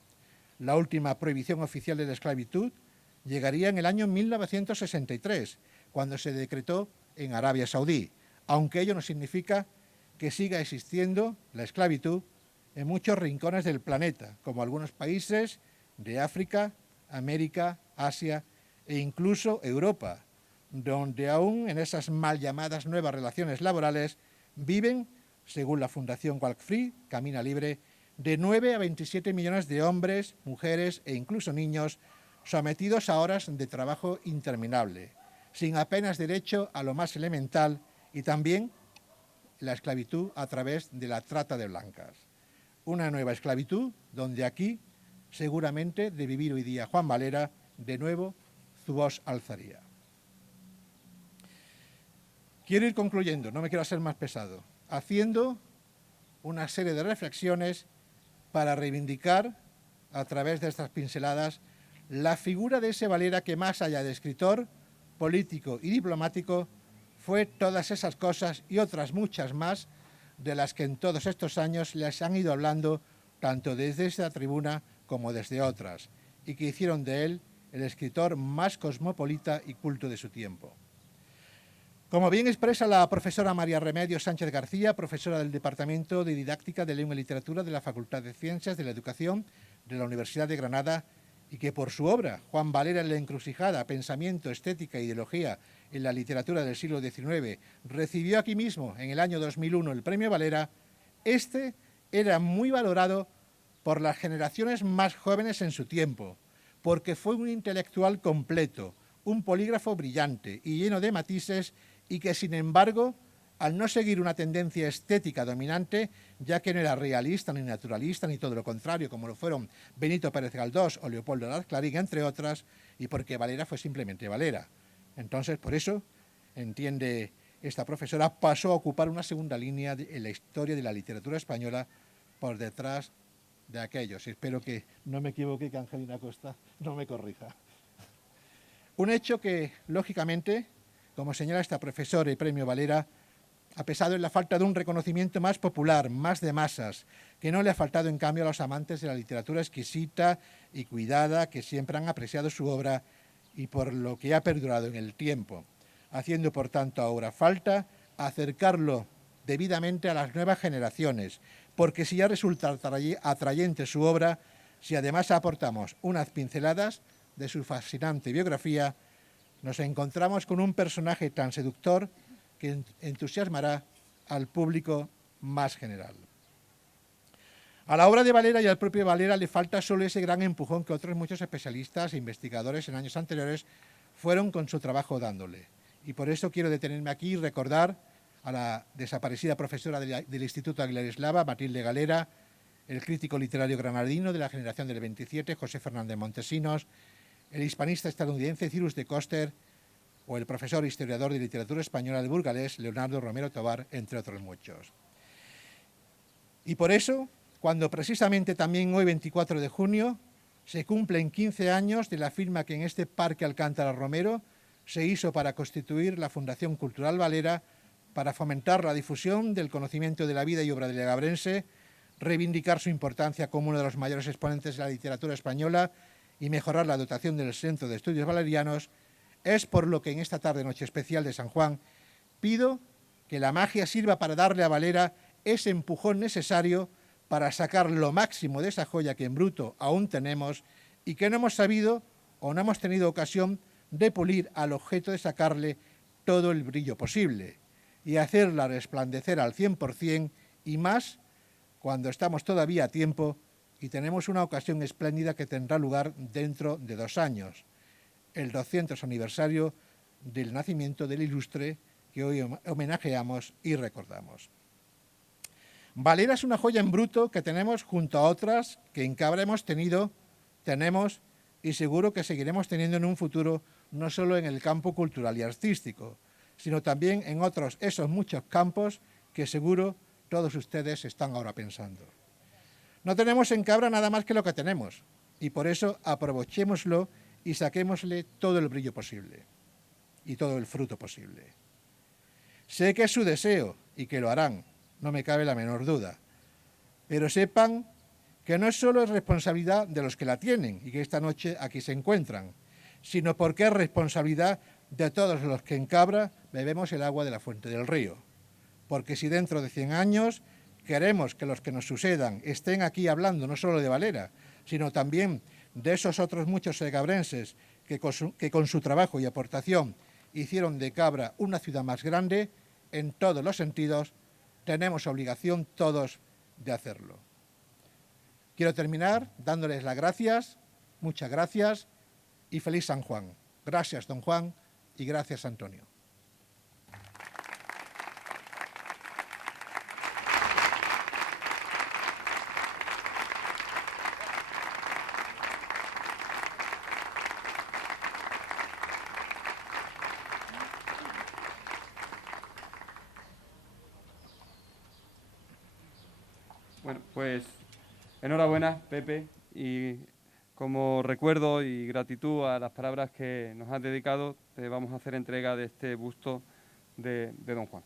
La última prohibición oficial de la esclavitud llegaría en el año 1963, cuando se decretó en Arabia Saudí, aunque ello no significa que siga existiendo la esclavitud en muchos rincones del planeta, como algunos países de África, América, Asia e incluso Europa, donde aún en esas mal llamadas nuevas relaciones laborales viven, según la Fundación Walk Free, Camina Libre, de 9 a 27 millones de hombres, mujeres e incluso niños sometidos a horas de trabajo interminable, sin apenas derecho a lo más elemental, y también la esclavitud a través de la trata de blancas. Una nueva esclavitud donde aquí, seguramente, de vivir hoy día Juan Valera, de nuevo su voz alzaría. Quiero ir concluyendo, no me quiero hacer más pesado, haciendo una serie de reflexiones para reivindicar, a través de estas pinceladas, la figura de ese Valera que, más allá de escritor, político y diplomático, fue todas esas cosas y otras muchas más de las que en todos estos años les han ido hablando tanto desde esta tribuna como desde otras, y que hicieron de él el escritor más cosmopolita y culto de su tiempo. Como bien expresa la profesora María Remedios Sánchez García, profesora del Departamento de Didáctica de Lengua y Literatura de la Facultad de Ciencias de la Educación de la Universidad de Granada, y que por su obra, Juan Valera en la encrucijada, pensamiento, estética e ideología en la literatura del siglo XIX, recibió aquí mismo, en el año 2001, el Premio Valera, este era muy valorado por las generaciones más jóvenes en su tiempo, porque fue un intelectual completo, un polígrafo brillante y lleno de matices, y que, sin embargo, al no seguir una tendencia estética dominante, ya que no era realista, ni naturalista, ni todo lo contrario, como lo fueron Benito Pérez Galdós o Leopoldo Laz Clarín, entre otras, y porque Valera fue simplemente Valera. Entonces, por eso, entiende esta profesora, pasó a ocupar una segunda línea en la historia de la literatura española, por detrás de aquellos. Espero que no me equivoque, que Angelina Costa no me corrija. Un hecho que, lógicamente, como señala esta profesora y premio Valera, ha pesado en la falta de un reconocimiento más popular, más de masas, que no le ha faltado en cambio a los amantes de la literatura exquisita y cuidada que siempre han apreciado su obra y por lo que ha perdurado en el tiempo, haciendo por tanto ahora falta acercarlo debidamente a las nuevas generaciones, porque si ya resulta atrayente su obra, si además aportamos unas pinceladas de su fascinante biografía, nos encontramos con un personaje tan seductor que entusiasmará al público más general. A la obra de Valera y al propio Valera le falta solo ese gran empujón que otros muchos especialistas e investigadores en años anteriores fueron con su trabajo dándole. Y por eso quiero detenerme aquí y recordar a la desaparecida profesora del Instituto Aguilar Eslava, Matilde Galera, el crítico literario granadino de la generación del 27, José Fernández Montesinos, el hispanista estadounidense Cyrus de Coster o el profesor historiador de literatura española de burgalés Leonardo Romero Tobar, entre otros muchos. Y por eso, cuando precisamente también hoy, 24 de junio, se cumplen 15 años de la firma que en este Parque Alcántara Romero se hizo para constituir la Fundación Cultural Valera, para fomentar la difusión del conocimiento de la vida y obra del legabrense, reivindicar su importancia como uno de los mayores exponentes de la literatura española y mejorar la dotación del Centro de Estudios Valerianos, es por lo que en esta tarde-noche especial de San Juan pido que la magia sirva para darle a Valera ese empujón necesario para sacar lo máximo de esa joya que en bruto aún tenemos y que no hemos sabido o no hemos tenido ocasión de pulir al objeto de sacarle todo el brillo posible y hacerla resplandecer al 100% y más cuando estamos todavía a tiempo y tenemos una ocasión espléndida que tendrá lugar dentro de 2 años, el 200 aniversario del nacimiento del ilustre que hoy homenajeamos y recordamos. Valera es una joya en bruto que tenemos junto a otras que en Cabra hemos tenido, tenemos y seguro que seguiremos teniendo en un futuro, no solo en el campo cultural y artístico, sino también en otros, esos muchos campos que seguro todos ustedes están ahora pensando. No tenemos en Cabra nada más que lo que tenemos y por eso aprovechémoslo y saquémosle todo el brillo posible y todo el fruto posible. Sé que es su deseo y que lo harán, no me cabe la menor duda, pero sepan que no es solo responsabilidad de los que la tienen y que esta noche aquí se encuentran, sino porque es responsabilidad de todos los que en Cabra bebemos el agua de la fuente del río. Porque si dentro de 100 años queremos que los que nos sucedan estén aquí hablando no solo de Valera, sino también de esos otros muchos segabrenses que con su trabajo y aportación hicieron de Cabra una ciudad más grande, en todos los sentidos, tenemos obligación todos de hacerlo. Quiero terminar dándoles las gracias, muchas gracias y feliz San Juan. Gracias, don Juan, y gracias, Antonio. Bueno, pues enhorabuena, Pepe, y como recuerdo y gratitud a las palabras que nos has dedicado, te vamos a hacer entrega de este busto de don Juan.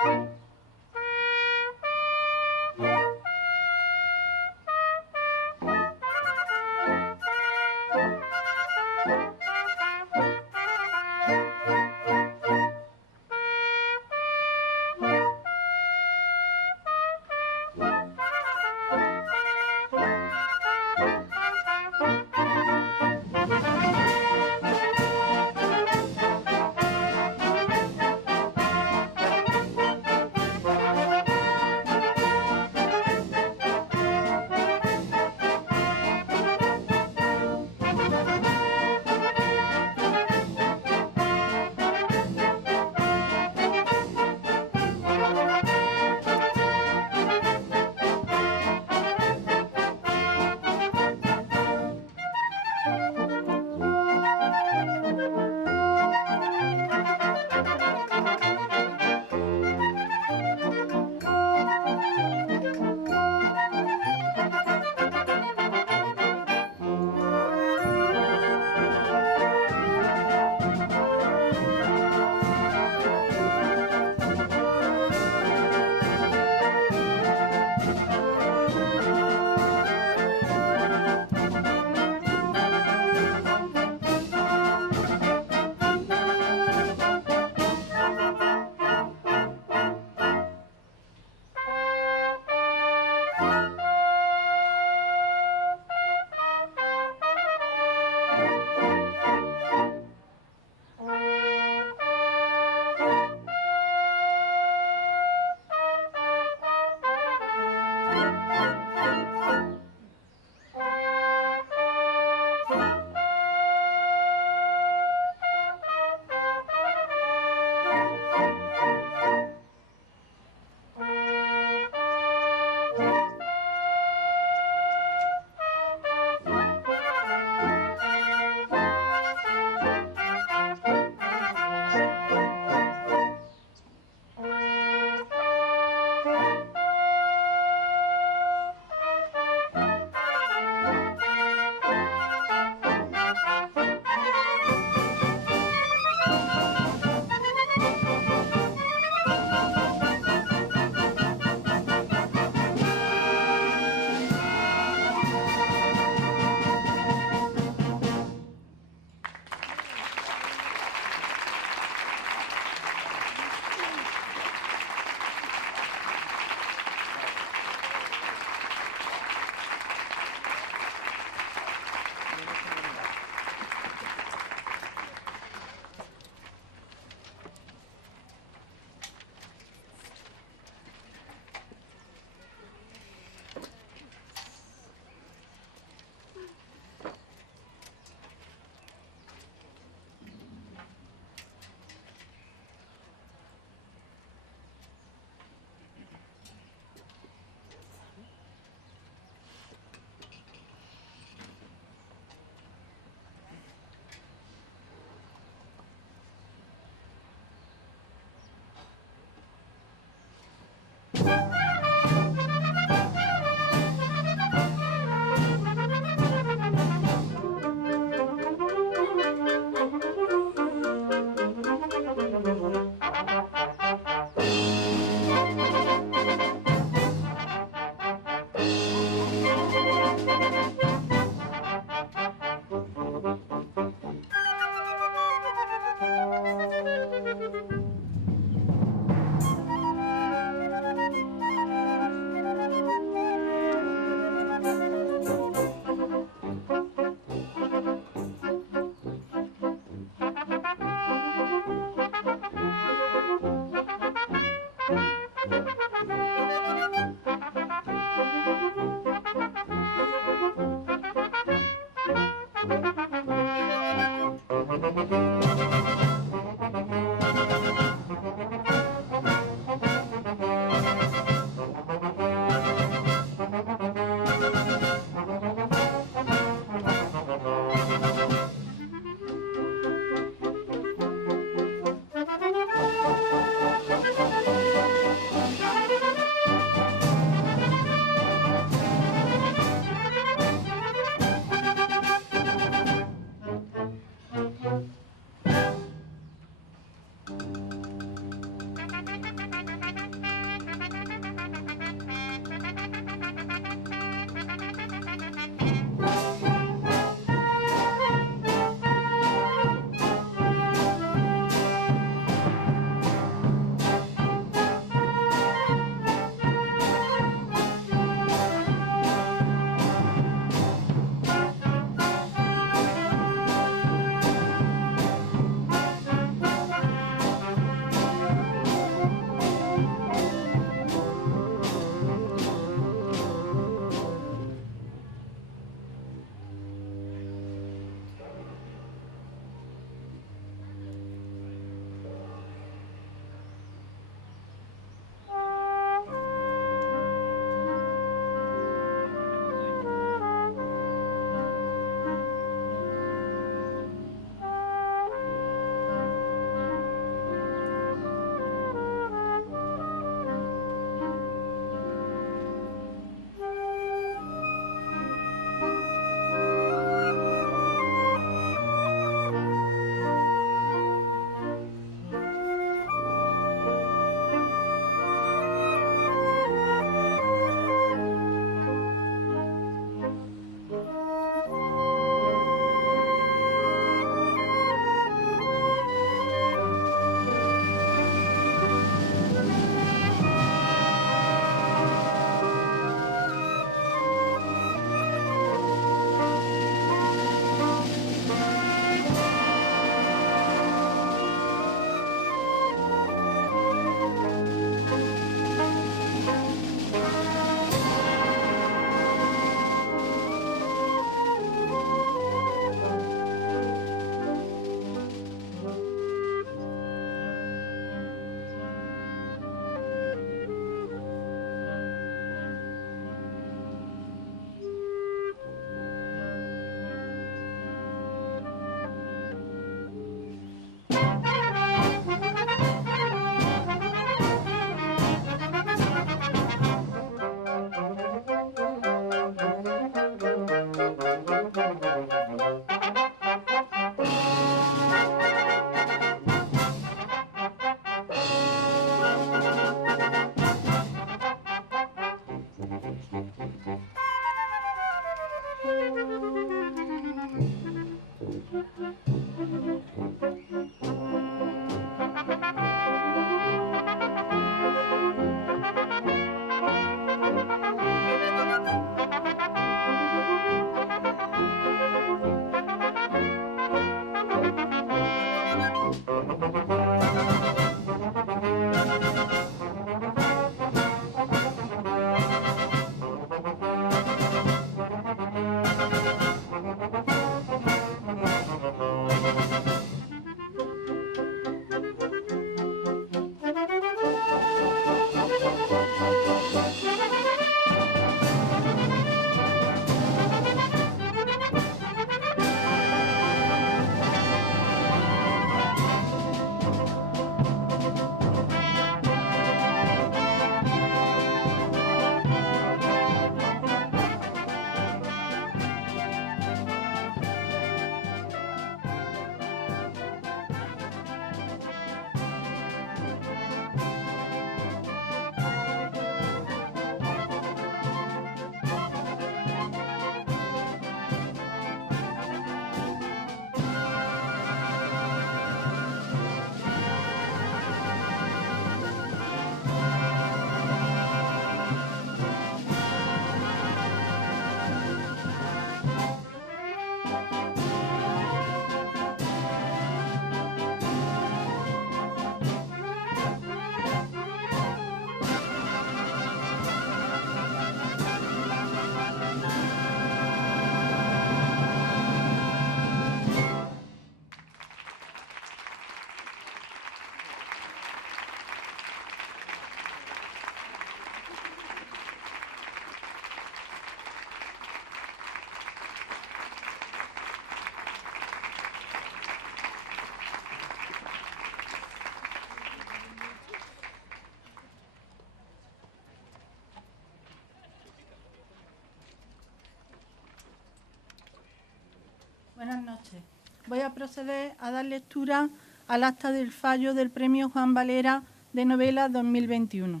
Buenas noches. Voy a proceder a dar lectura al acta del fallo del Premio Juan Valera de Novela 2021.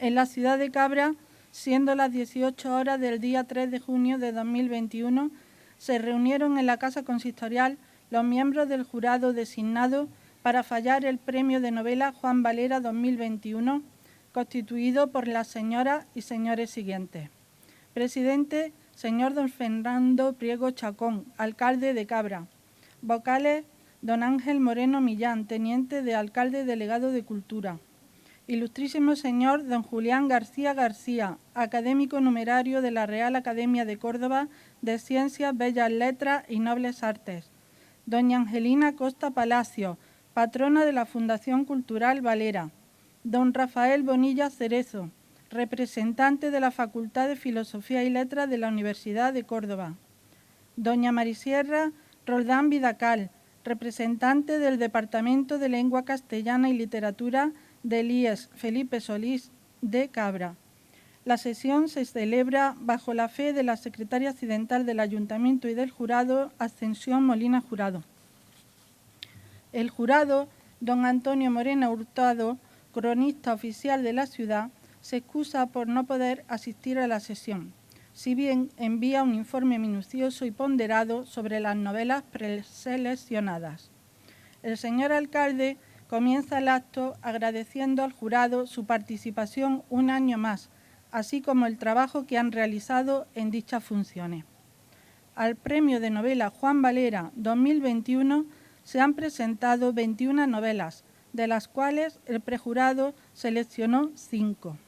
En la ciudad de Cabra, siendo las 18 horas del día 3 de junio de 2021, se reunieron en la Casa Consistorial los miembros del jurado designado para fallar el Premio de Novela Juan Valera 2021, constituido por las señoras y señores siguientes. Presidente, señor don Fernando Priego Chacón, alcalde de Cabra. Vocales, don Ángel Moreno Millán, teniente de alcalde delegado de Cultura. Ilustrísimo señor don Julián García García, académico numerario de la Real Academia de Córdoba de Ciencias, Bellas Letras y Nobles Artes. Doña Angelina Costa Palacio, patrona de la Fundación Cultural Valera. Don Rafael Bonilla Cerezo, representante de la Facultad de Filosofía y Letras de la Universidad de Córdoba. Doña Marisierra Roldán Vidacal, representante del Departamento de Lengua Castellana y Literatura del IES Felipe Solís de Cabra. La sesión se celebra bajo la fe de la secretaria accidental del Ayuntamiento y del jurado, Ascensión Molina Jurado. El jurado, don Antonio Morena Hurtado, cronista oficial de la ciudad, se excusa por no poder asistir a la sesión, si bien envía un informe minucioso y ponderado sobre las novelas preseleccionadas. El señor alcalde comienza el acto agradeciendo al jurado su participación un año más, así como el trabajo que han realizado en dichas funciones. Al Premio de Novela Juan Valera 2021 se han presentado 21 novelas, de las cuales el prejurado seleccionó 5.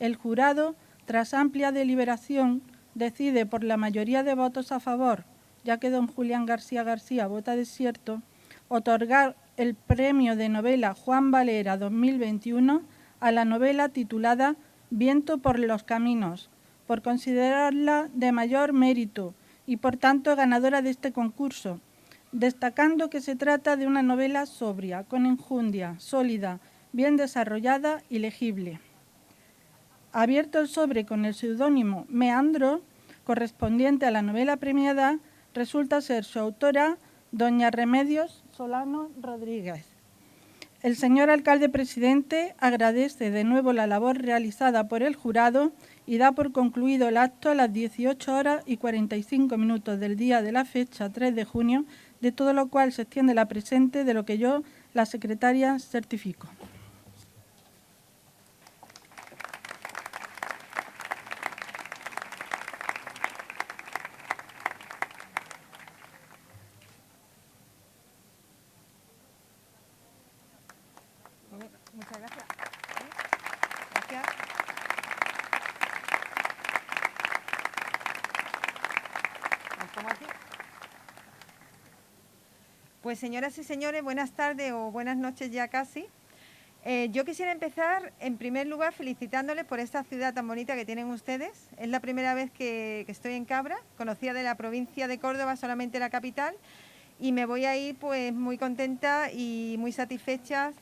El jurado, tras amplia deliberación, decide por la mayoría de votos a favor, ya que don Julián García García vota desierto, otorgar el Premio de Novela Juan Valera 2021 a la novela titulada Viento por los caminos, por considerarla de mayor mérito y por tanto ganadora de este concurso, destacando que se trata de una novela sobria, con enjundia, sólida, bien desarrollada y legible. Abierto el sobre con el seudónimo Meandro, correspondiente a la novela premiada, resulta ser su autora, doña Remedios Solano Rodríguez. El señor alcalde presidente agradece de nuevo la labor realizada por el jurado y da por concluido el acto a las 18 horas y 45 minutos del día de la fecha 3 de junio, de todo lo cual se extiende la presente, de lo que yo, la secretaria, certifico. Pues señoras y señores, buenas tardes o buenas noches ya casi. Yo quisiera empezar en primer lugar felicitándoles por esta ciudad tan bonita que tienen ustedes. Es la primera vez que estoy en Cabra, conocía de la provincia de Córdoba solamente la capital, y me voy a ir pues muy contenta y muy satisfecha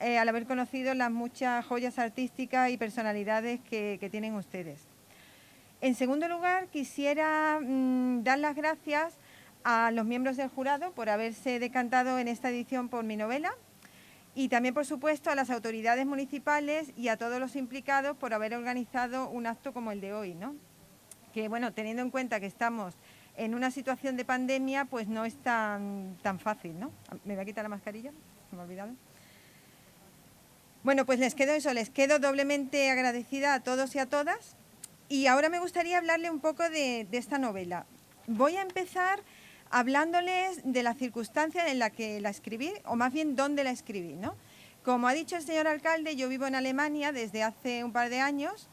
al haber conocido las muchas joyas artísticas y personalidades que tienen ustedes. En segundo lugar, quisiera dar las gracias a los miembros del jurado por haberse decantado en esta edición por mi novela, y también, por supuesto, a las autoridades municipales y a todos los implicados por haber organizado un acto como el de hoy, ¿no? Que, bueno, teniendo en cuenta que estamos en una situación de pandemia, pues no es tan fácil, ¿no? ¿Me voy a quitar la mascarilla? Se me ha olvidado. Bueno, pues les quedo doblemente agradecida a todos y a todas. Y ahora me gustaría hablarle un poco de esta novela. Voy a empezar hablándoles de la circunstancia en la que la escribí, o más bien dónde la escribí, ¿no? Como ha dicho el señor alcalde, yo vivo en Alemania desde hace un par de años.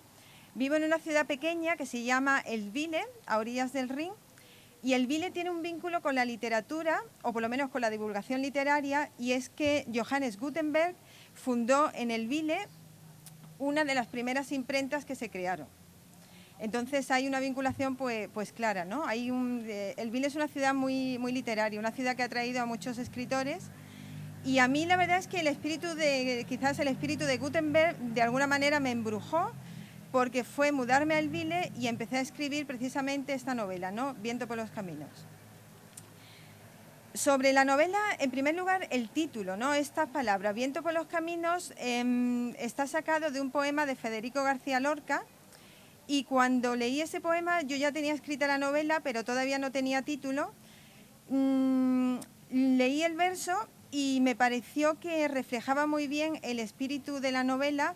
Vivo en una ciudad pequeña que se llama Eltville, a orillas del Rin, y Eltville tiene un vínculo con la literatura, o por lo menos con la divulgación literaria, y es que Johannes Gutenberg fundó en Eltville una de las primeras imprentas que se crearon. Entonces hay una vinculación pues clara, ¿no? Eltville es una ciudad muy literaria, una ciudad que ha atraído a muchos escritores, y a mí la verdad es que quizás el espíritu de Gutenberg de alguna manera me embrujó, porque fue mudarme a Eltville y empecé a escribir precisamente esta novela, ¿no? Viento por los caminos. Sobre la novela, en primer lugar, el título, ¿no? Esta palabra, Viento por los caminos, está sacado de un poema de Federico García Lorca. Y cuando leí ese poema, yo ya tenía escrita la novela, pero todavía no tenía título. Leí el verso y me pareció que reflejaba muy bien el espíritu de la novela,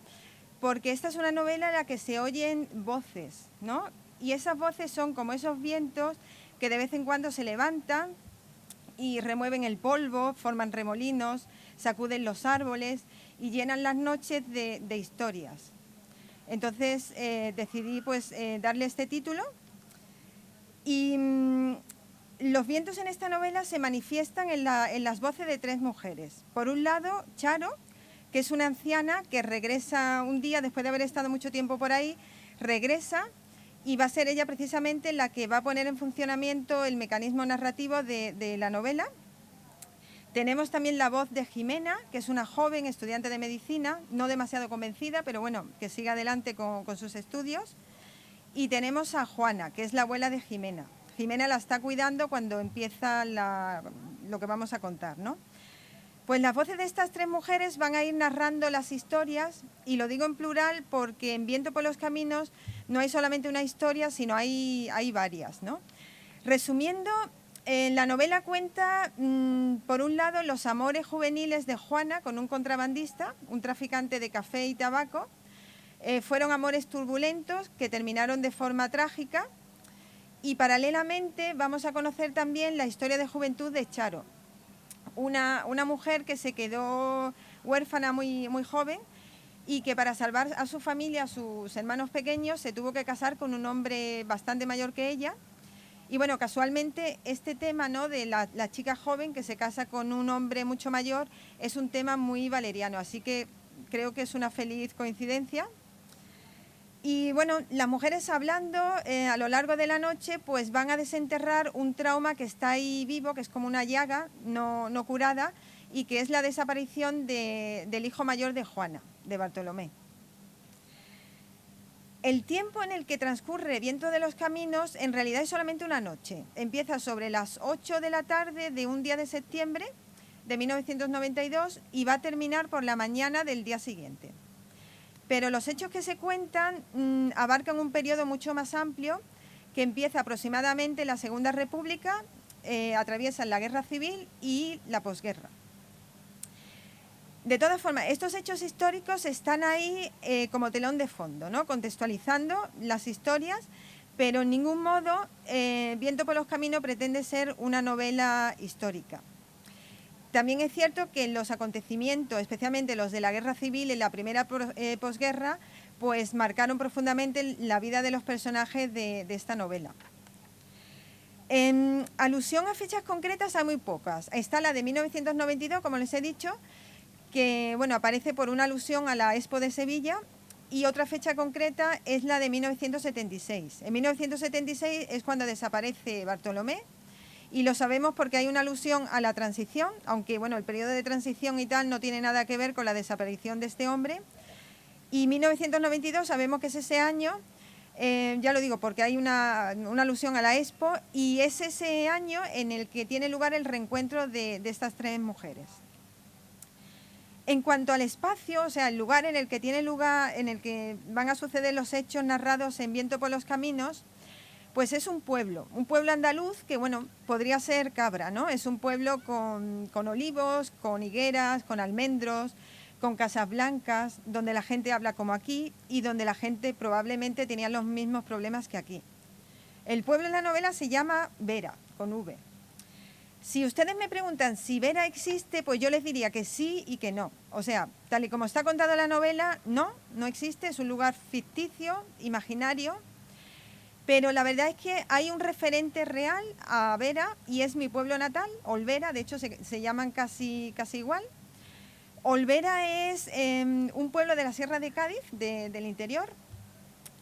porque esta es una novela en la que se oyen voces, ¿no? Y esas voces son como esos vientos que de vez en cuando se levantan y remueven el polvo, forman remolinos, sacuden los árboles y llenan las noches de historias. Entonces decidí pues darle este título, y los vientos en esta novela se manifiestan en las voces de tres mujeres. Por un lado, Charo, que es una anciana que regresa un día después de haber estado mucho tiempo por ahí, regresa, y va a ser ella precisamente la que va a poner en funcionamiento el mecanismo narrativo de la novela. Tenemos también la voz de Jimena, que es una joven estudiante de medicina, no demasiado convencida, pero bueno, que sigue adelante con sus estudios. Y tenemos a Juana, que es la abuela de Jimena. Jimena la está cuidando cuando empieza lo que vamos a contar, ¿no? Pues las voces de estas tres mujeres van a ir narrando las historias, y lo digo en plural porque en Viento por los caminos no hay solamente una historia, sino hay varias, ¿no? Resumiendo, la novela cuenta, por un lado, los amores juveniles de Juana con un contrabandista, un traficante de café y tabaco. Fueron amores turbulentos que terminaron de forma trágica, y paralelamente vamos a conocer también la historia de juventud de Charo, una mujer que se quedó huérfana muy joven, y que para salvar a su familia, a sus hermanos pequeños, se tuvo que casar con un hombre bastante mayor que ella. Y bueno, casualmente este tema, ¿no?, de la chica joven que se casa con un hombre mucho mayor es un tema muy valeriano, así que creo que es una feliz coincidencia. Y bueno, las mujeres hablando a lo largo de la noche pues van a desenterrar un trauma que está ahí vivo, que es como una llaga no curada, y que es la desaparición del hijo mayor de Juana, de Bartolomé. El tiempo en el que transcurre Viento de los caminos en realidad es solamente una noche. Empieza sobre las 8 de la tarde de un día de septiembre de 1992 y va a terminar por la mañana del día siguiente. Pero los hechos que se cuentan abarcan un periodo mucho más amplio, que empieza aproximadamente en la Segunda República, atraviesan la Guerra Civil y la posguerra. De todas formas, estos hechos históricos están ahí como telón de fondo, ¿no?, contextualizando las historias, pero en ningún modo Viento por los caminos pretende ser una novela histórica. También es cierto que los acontecimientos, especialmente los de la Guerra Civil y la primera posguerra, pues marcaron profundamente la vida de los personajes de esta novela. En alusión a fechas concretas hay muy pocas. Está la de 1992, como les he dicho, que bueno, aparece por una alusión a la Expo de Sevilla, y otra fecha concreta es la de 1976. En 1976 es cuando desaparece Bartolomé, y lo sabemos porque hay una alusión a la transición, aunque bueno, el periodo de transición y tal no tiene nada que ver con la desaparición de este hombre. Y 1992 sabemos que es ese año, ya lo digo porque hay una alusión a la Expo, y es ese año en el que tiene lugar el reencuentro de estas tres mujeres. En cuanto al espacio, o sea, el lugar en el que tiene lugar, en el que van a suceder los hechos narrados en Viento por los Caminos, pues es un pueblo andaluz que, bueno, podría ser Cabra, ¿no? Es un pueblo con olivos, con higueras, con almendros, con casas blancas, donde la gente habla como aquí y donde la gente probablemente tenía los mismos problemas que aquí. El pueblo en la novela se llama Vera, con V. Si ustedes me preguntan si Vera existe, pues yo les diría que sí y que no. O sea, tal y como está contada la novela, no existe, es un lugar ficticio, imaginario, pero la verdad es que hay un referente real a Vera y es mi pueblo natal, Olvera, de hecho se llaman casi igual. Olvera es un pueblo de la Sierra de Cádiz, del interior.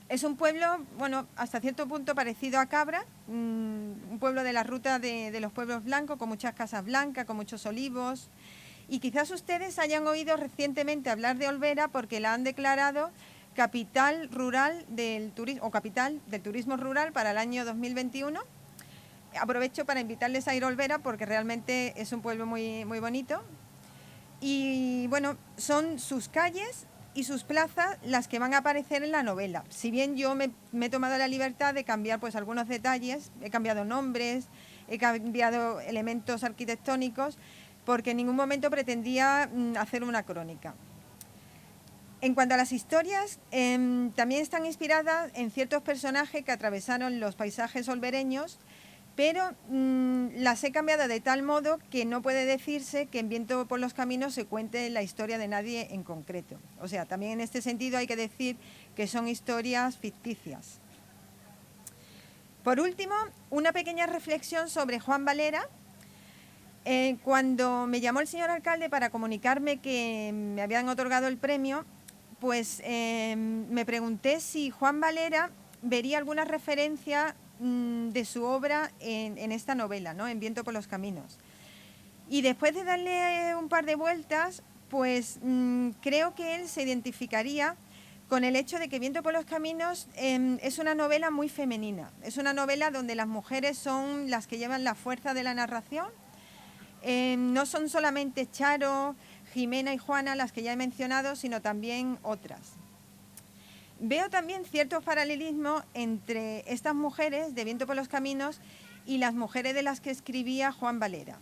Es un pueblo, bueno, hasta cierto punto parecido a Cabra, un pueblo de la ruta de los pueblos blancos, con muchas casas blancas, con muchos olivos. Y quizás ustedes hayan oído recientemente hablar de Olvera porque la han declarado capital rural del turismo, o capital del turismo rural para el año 2021. Aprovecho para invitarles a ir a Olvera porque realmente es un pueblo muy bonito. Y bueno, son sus calles y sus plazas las que van a aparecer en la novela. Si bien yo me he tomado la libertad de cambiar pues algunos detalles, he cambiado nombres, he cambiado elementos arquitectónicos, porque en ningún momento pretendía hacer una crónica. En cuanto a las historias, también están inspiradas en ciertos personajes que atravesaron los paisajes olvereños, pero las he cambiado de tal modo que no puede decirse que en Viento por los Caminos se cuente la historia de nadie en concreto. O sea, también en este sentido hay que decir que son historias ficticias. Por último, una pequeña reflexión sobre Juan Valera. Cuando me llamó el señor alcalde para comunicarme que me habían otorgado el premio, pues me pregunté si Juan Valera vería alguna referencia de su obra en esta novela, ¿no? En Viento por los Caminos. Y después de darle un par de vueltas, pues creo que él se identificaría con el hecho de que Viento por los Caminos es una novela muy femenina. Es una novela donde las mujeres son las que llevan la fuerza de la narración. No son solamente Charo, Jimena y Juana las que ya he mencionado, sino también otras. Veo también cierto paralelismo entre estas mujeres de Viento por los Caminos y las mujeres de las que escribía Juan Valera.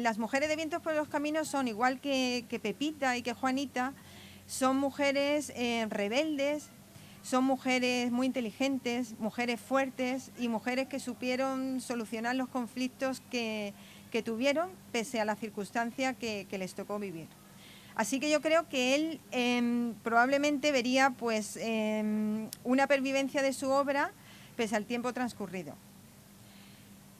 Las mujeres de Viento por los Caminos son, igual que Pepita y que Juanita, son mujeres rebeldes, son mujeres muy inteligentes, mujeres fuertes y mujeres que supieron solucionar los conflictos que tuvieron pese a la circunstancia que les tocó vivir. Así que yo creo que él probablemente vería pues, una pervivencia de su obra pese al tiempo transcurrido.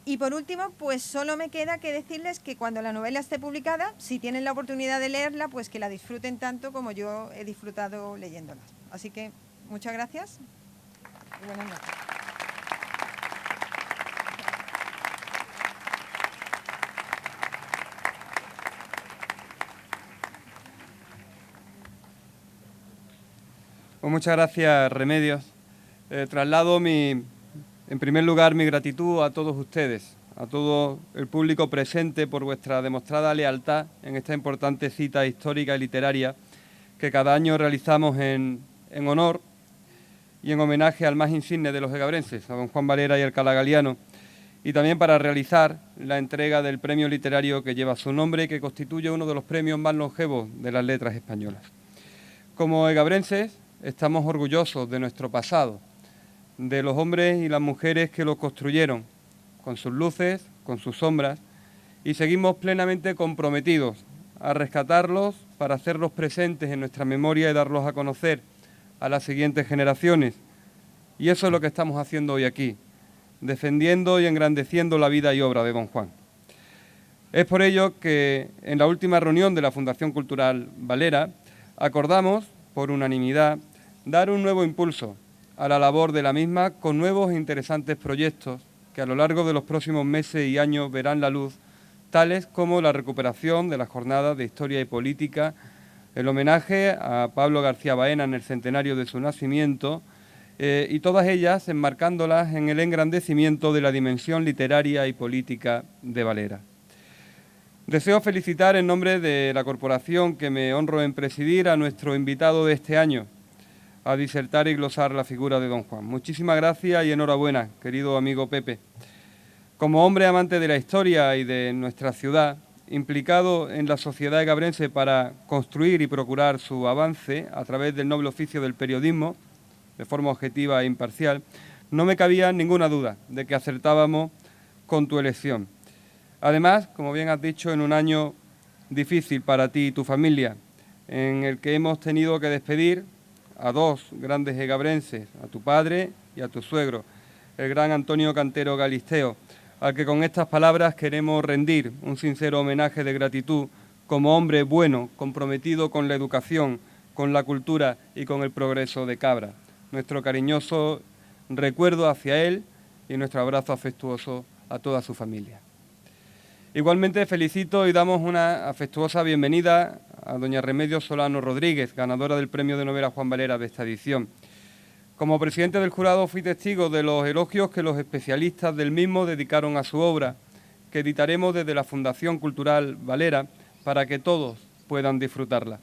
Y por último, pues solo me queda que decirles que cuando la novela esté publicada, si tienen la oportunidad de leerla, pues que la disfruten tanto como yo he disfrutado leyéndola. Así que muchas gracias y buenas noches. Pues muchas gracias, Remedios. Traslado en primer lugar mi gratitud a todos ustedes, a todo el público presente por vuestra demostrada lealtad en esta importante cita histórica y literaria que cada año realizamos en honor y en homenaje al más insigne de los egabrenses, a don Juan Valera y Alcalá Galiano, y también para realizar la entrega del premio literario que lleva su nombre y que constituye uno de los premios más longevos de las letras españolas. Como egabrenses, estamos orgullosos de nuestro pasado, de los hombres y las mujeres que lo construyeron, con sus luces, con sus sombras, y seguimos plenamente comprometidos a rescatarlos para hacerlos presentes en nuestra memoria y darlos a conocer a las siguientes generaciones. Y eso es lo que estamos haciendo hoy aquí, defendiendo y engrandeciendo la vida y obra de don Juan. Es por ello que en la última reunión de la Fundación Cultural Valera acordamos, por unanimidad, dar un nuevo impulso a la labor de la misma con nuevos e interesantes proyectos que a lo largo de los próximos meses y años verán la luz, tales como la recuperación de las jornadas de Historia y Política, el homenaje a Pablo García Baena en el centenario de su nacimiento, y todas ellas enmarcándolas en el engrandecimiento de la dimensión literaria y política de Valera. Deseo felicitar en nombre de la corporación que me honro en presidir a nuestro invitado de este año a disertar y glosar la figura de don Juan. Muchísimas gracias y enhorabuena, querido amigo Pepe. Como hombre amante de la historia y de nuestra ciudad, implicado en la sociedad egabrense para construir y procurar su avance a través del noble oficio del periodismo, de forma objetiva e imparcial, no me cabía ninguna duda de que acertábamos con tu elección. Además, como bien has dicho, en un año difícil para ti y tu familia, en el que hemos tenido que despedir a dos grandes egabrenses, a tu padre y a tu suegro, el gran Antonio Cantero Galisteo, al que con estas palabras queremos rendir un sincero homenaje de gratitud como hombre bueno, comprometido con la educación, con la cultura y con el progreso de Cabra. Nuestro cariñoso recuerdo hacia él y nuestro abrazo afectuoso a toda su familia. Igualmente felicito y damos una afectuosa bienvenida a doña Remedios Solano Rodríguez, ganadora del Premio de Novela Juan Valera de esta edición. Como presidente del jurado fui testigo de los elogios que los especialistas del mismo dedicaron a su obra, que editaremos desde la Fundación Cultural Valera para que todos puedan disfrutarla.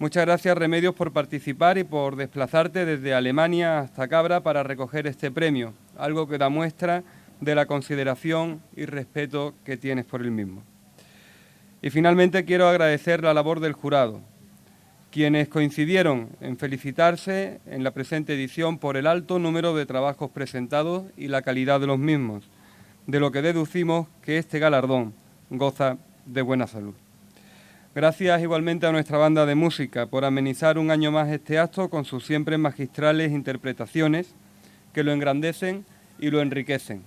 Muchas gracias, Remedios, por participar y por desplazarte desde Alemania hasta Cabra para recoger este premio, algo que da muestra de la consideración y respeto que tienes por el mismo. Y finalmente quiero agradecer la labor del jurado, quienes coincidieron en felicitarse en la presente edición por el alto número de trabajos presentados y la calidad de los mismos, de lo que deducimos que este galardón goza de buena salud. Gracias igualmente a nuestra banda de música por amenizar un año más este acto con sus siempre magistrales interpretaciones que lo engrandecen y lo enriquecen.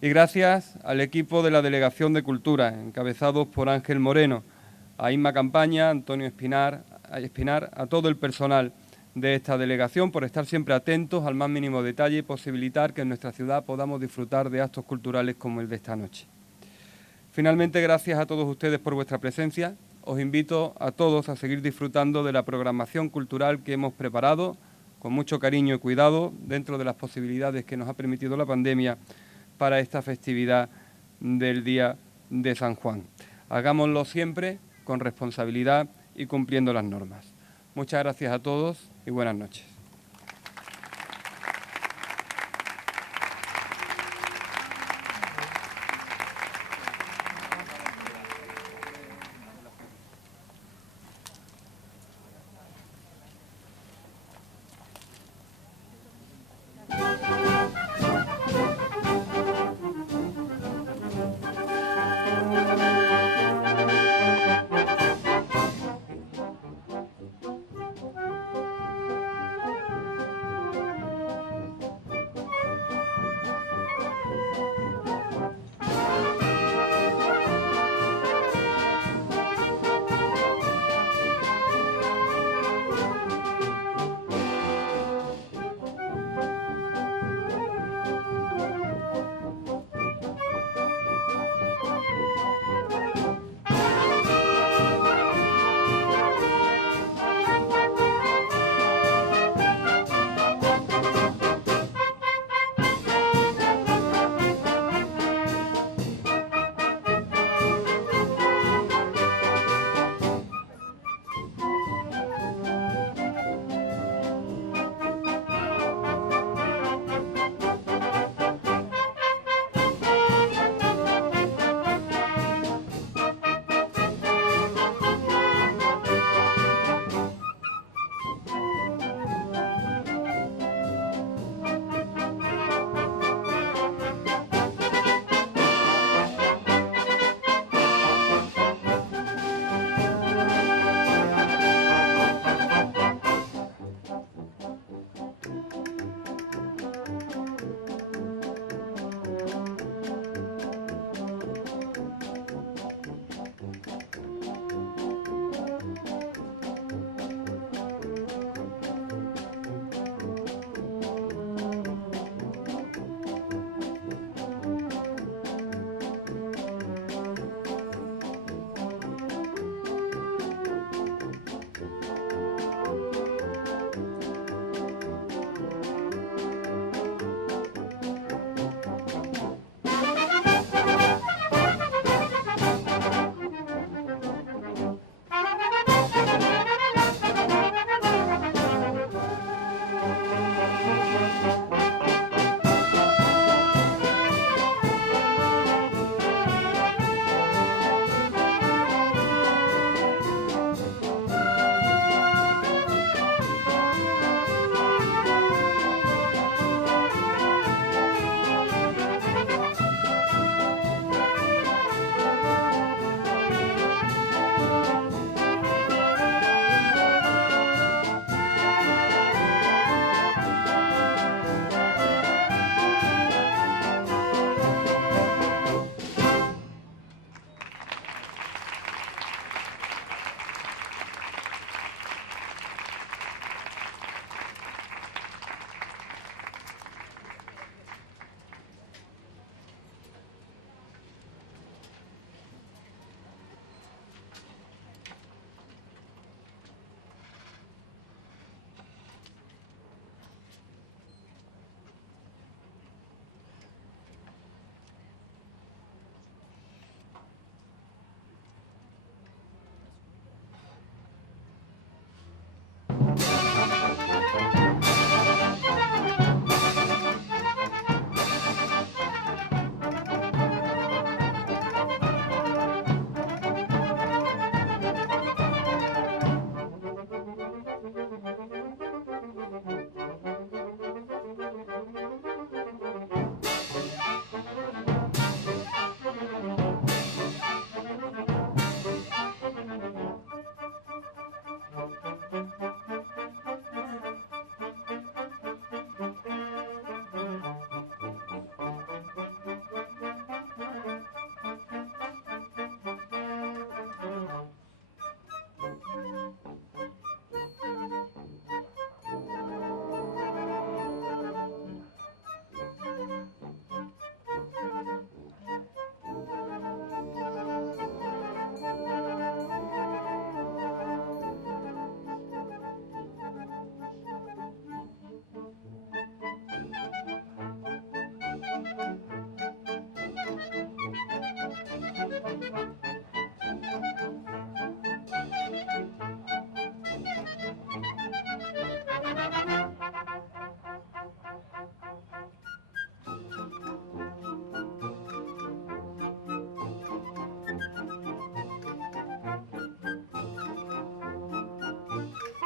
Y gracias al equipo de la Delegación de Cultura, encabezados por Ángel Moreno, a Inma Campaña, Antonio Espinar, a todo el personal de esta delegación por estar siempre atentos al más mínimo detalle y posibilitar que en nuestra ciudad podamos disfrutar de actos culturales como el de esta noche. Finalmente, gracias a todos ustedes por vuestra presencia. Os invito a todos a seguir disfrutando de la programación cultural que hemos preparado con mucho cariño y cuidado dentro de las posibilidades que nos ha permitido la pandemia para esta festividad del Día de San Juan. Hagámoslo siempre con responsabilidad y cumpliendo las normas. Muchas gracias a todos y buenas noches.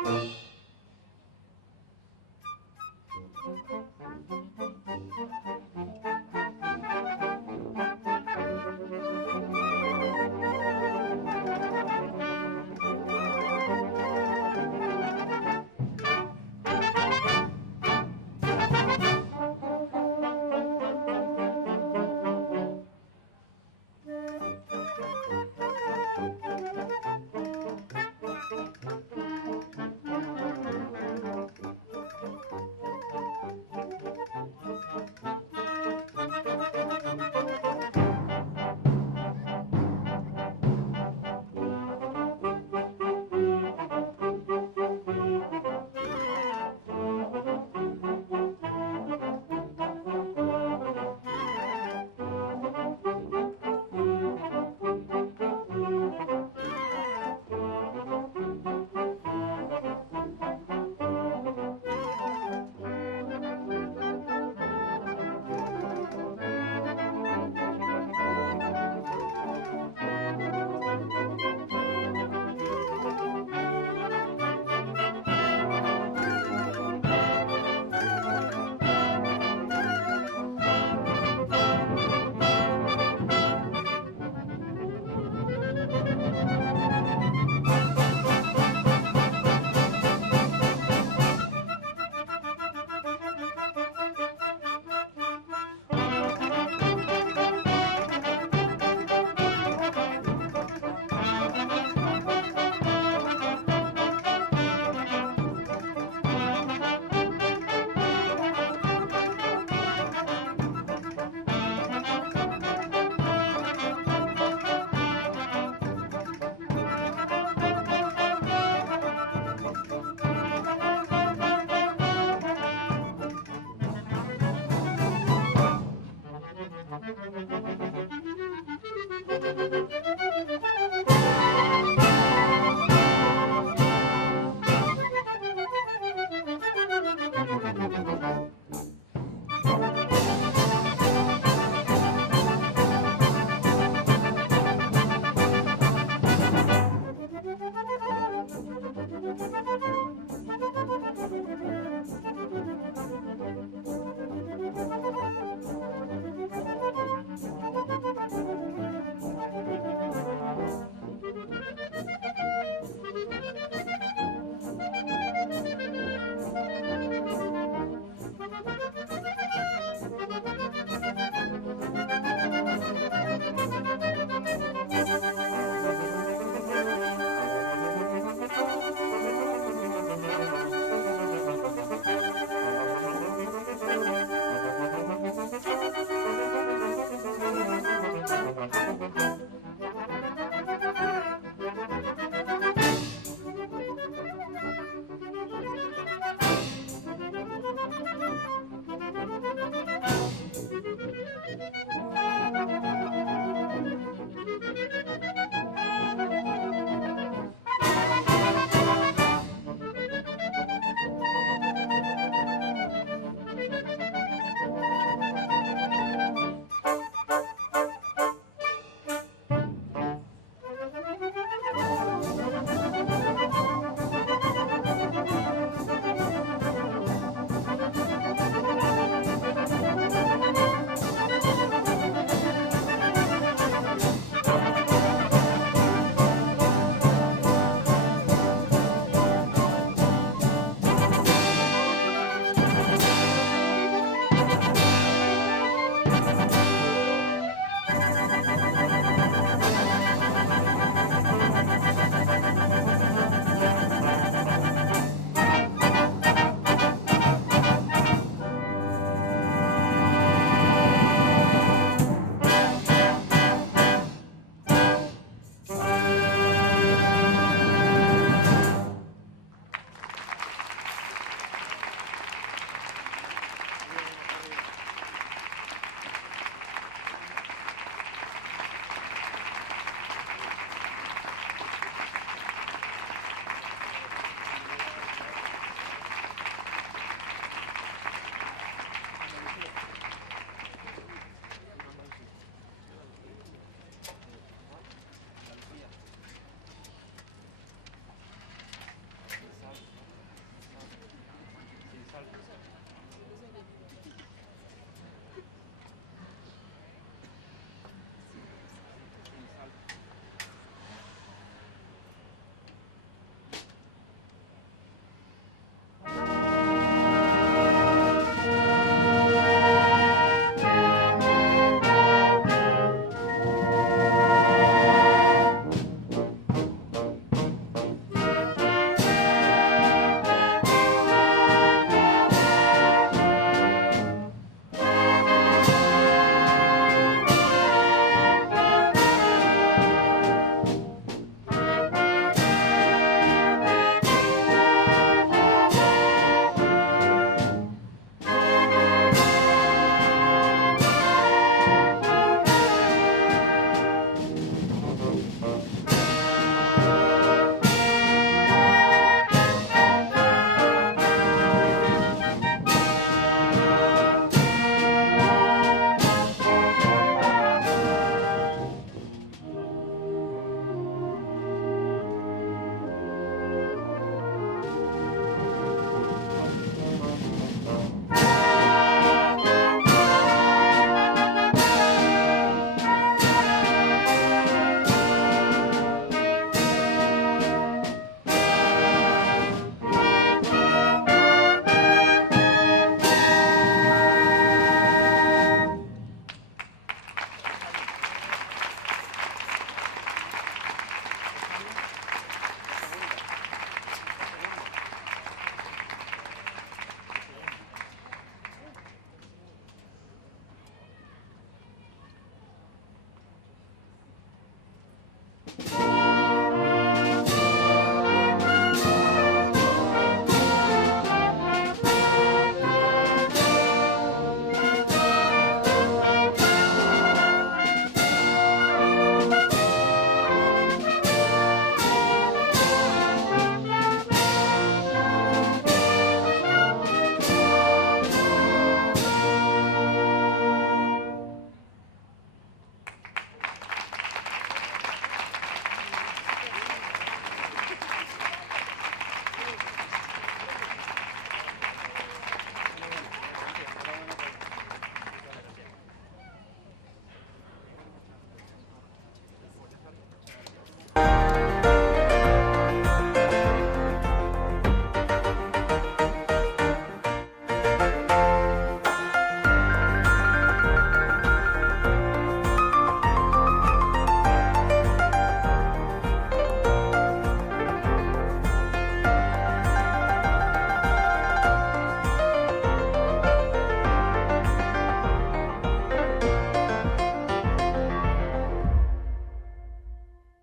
Thank you.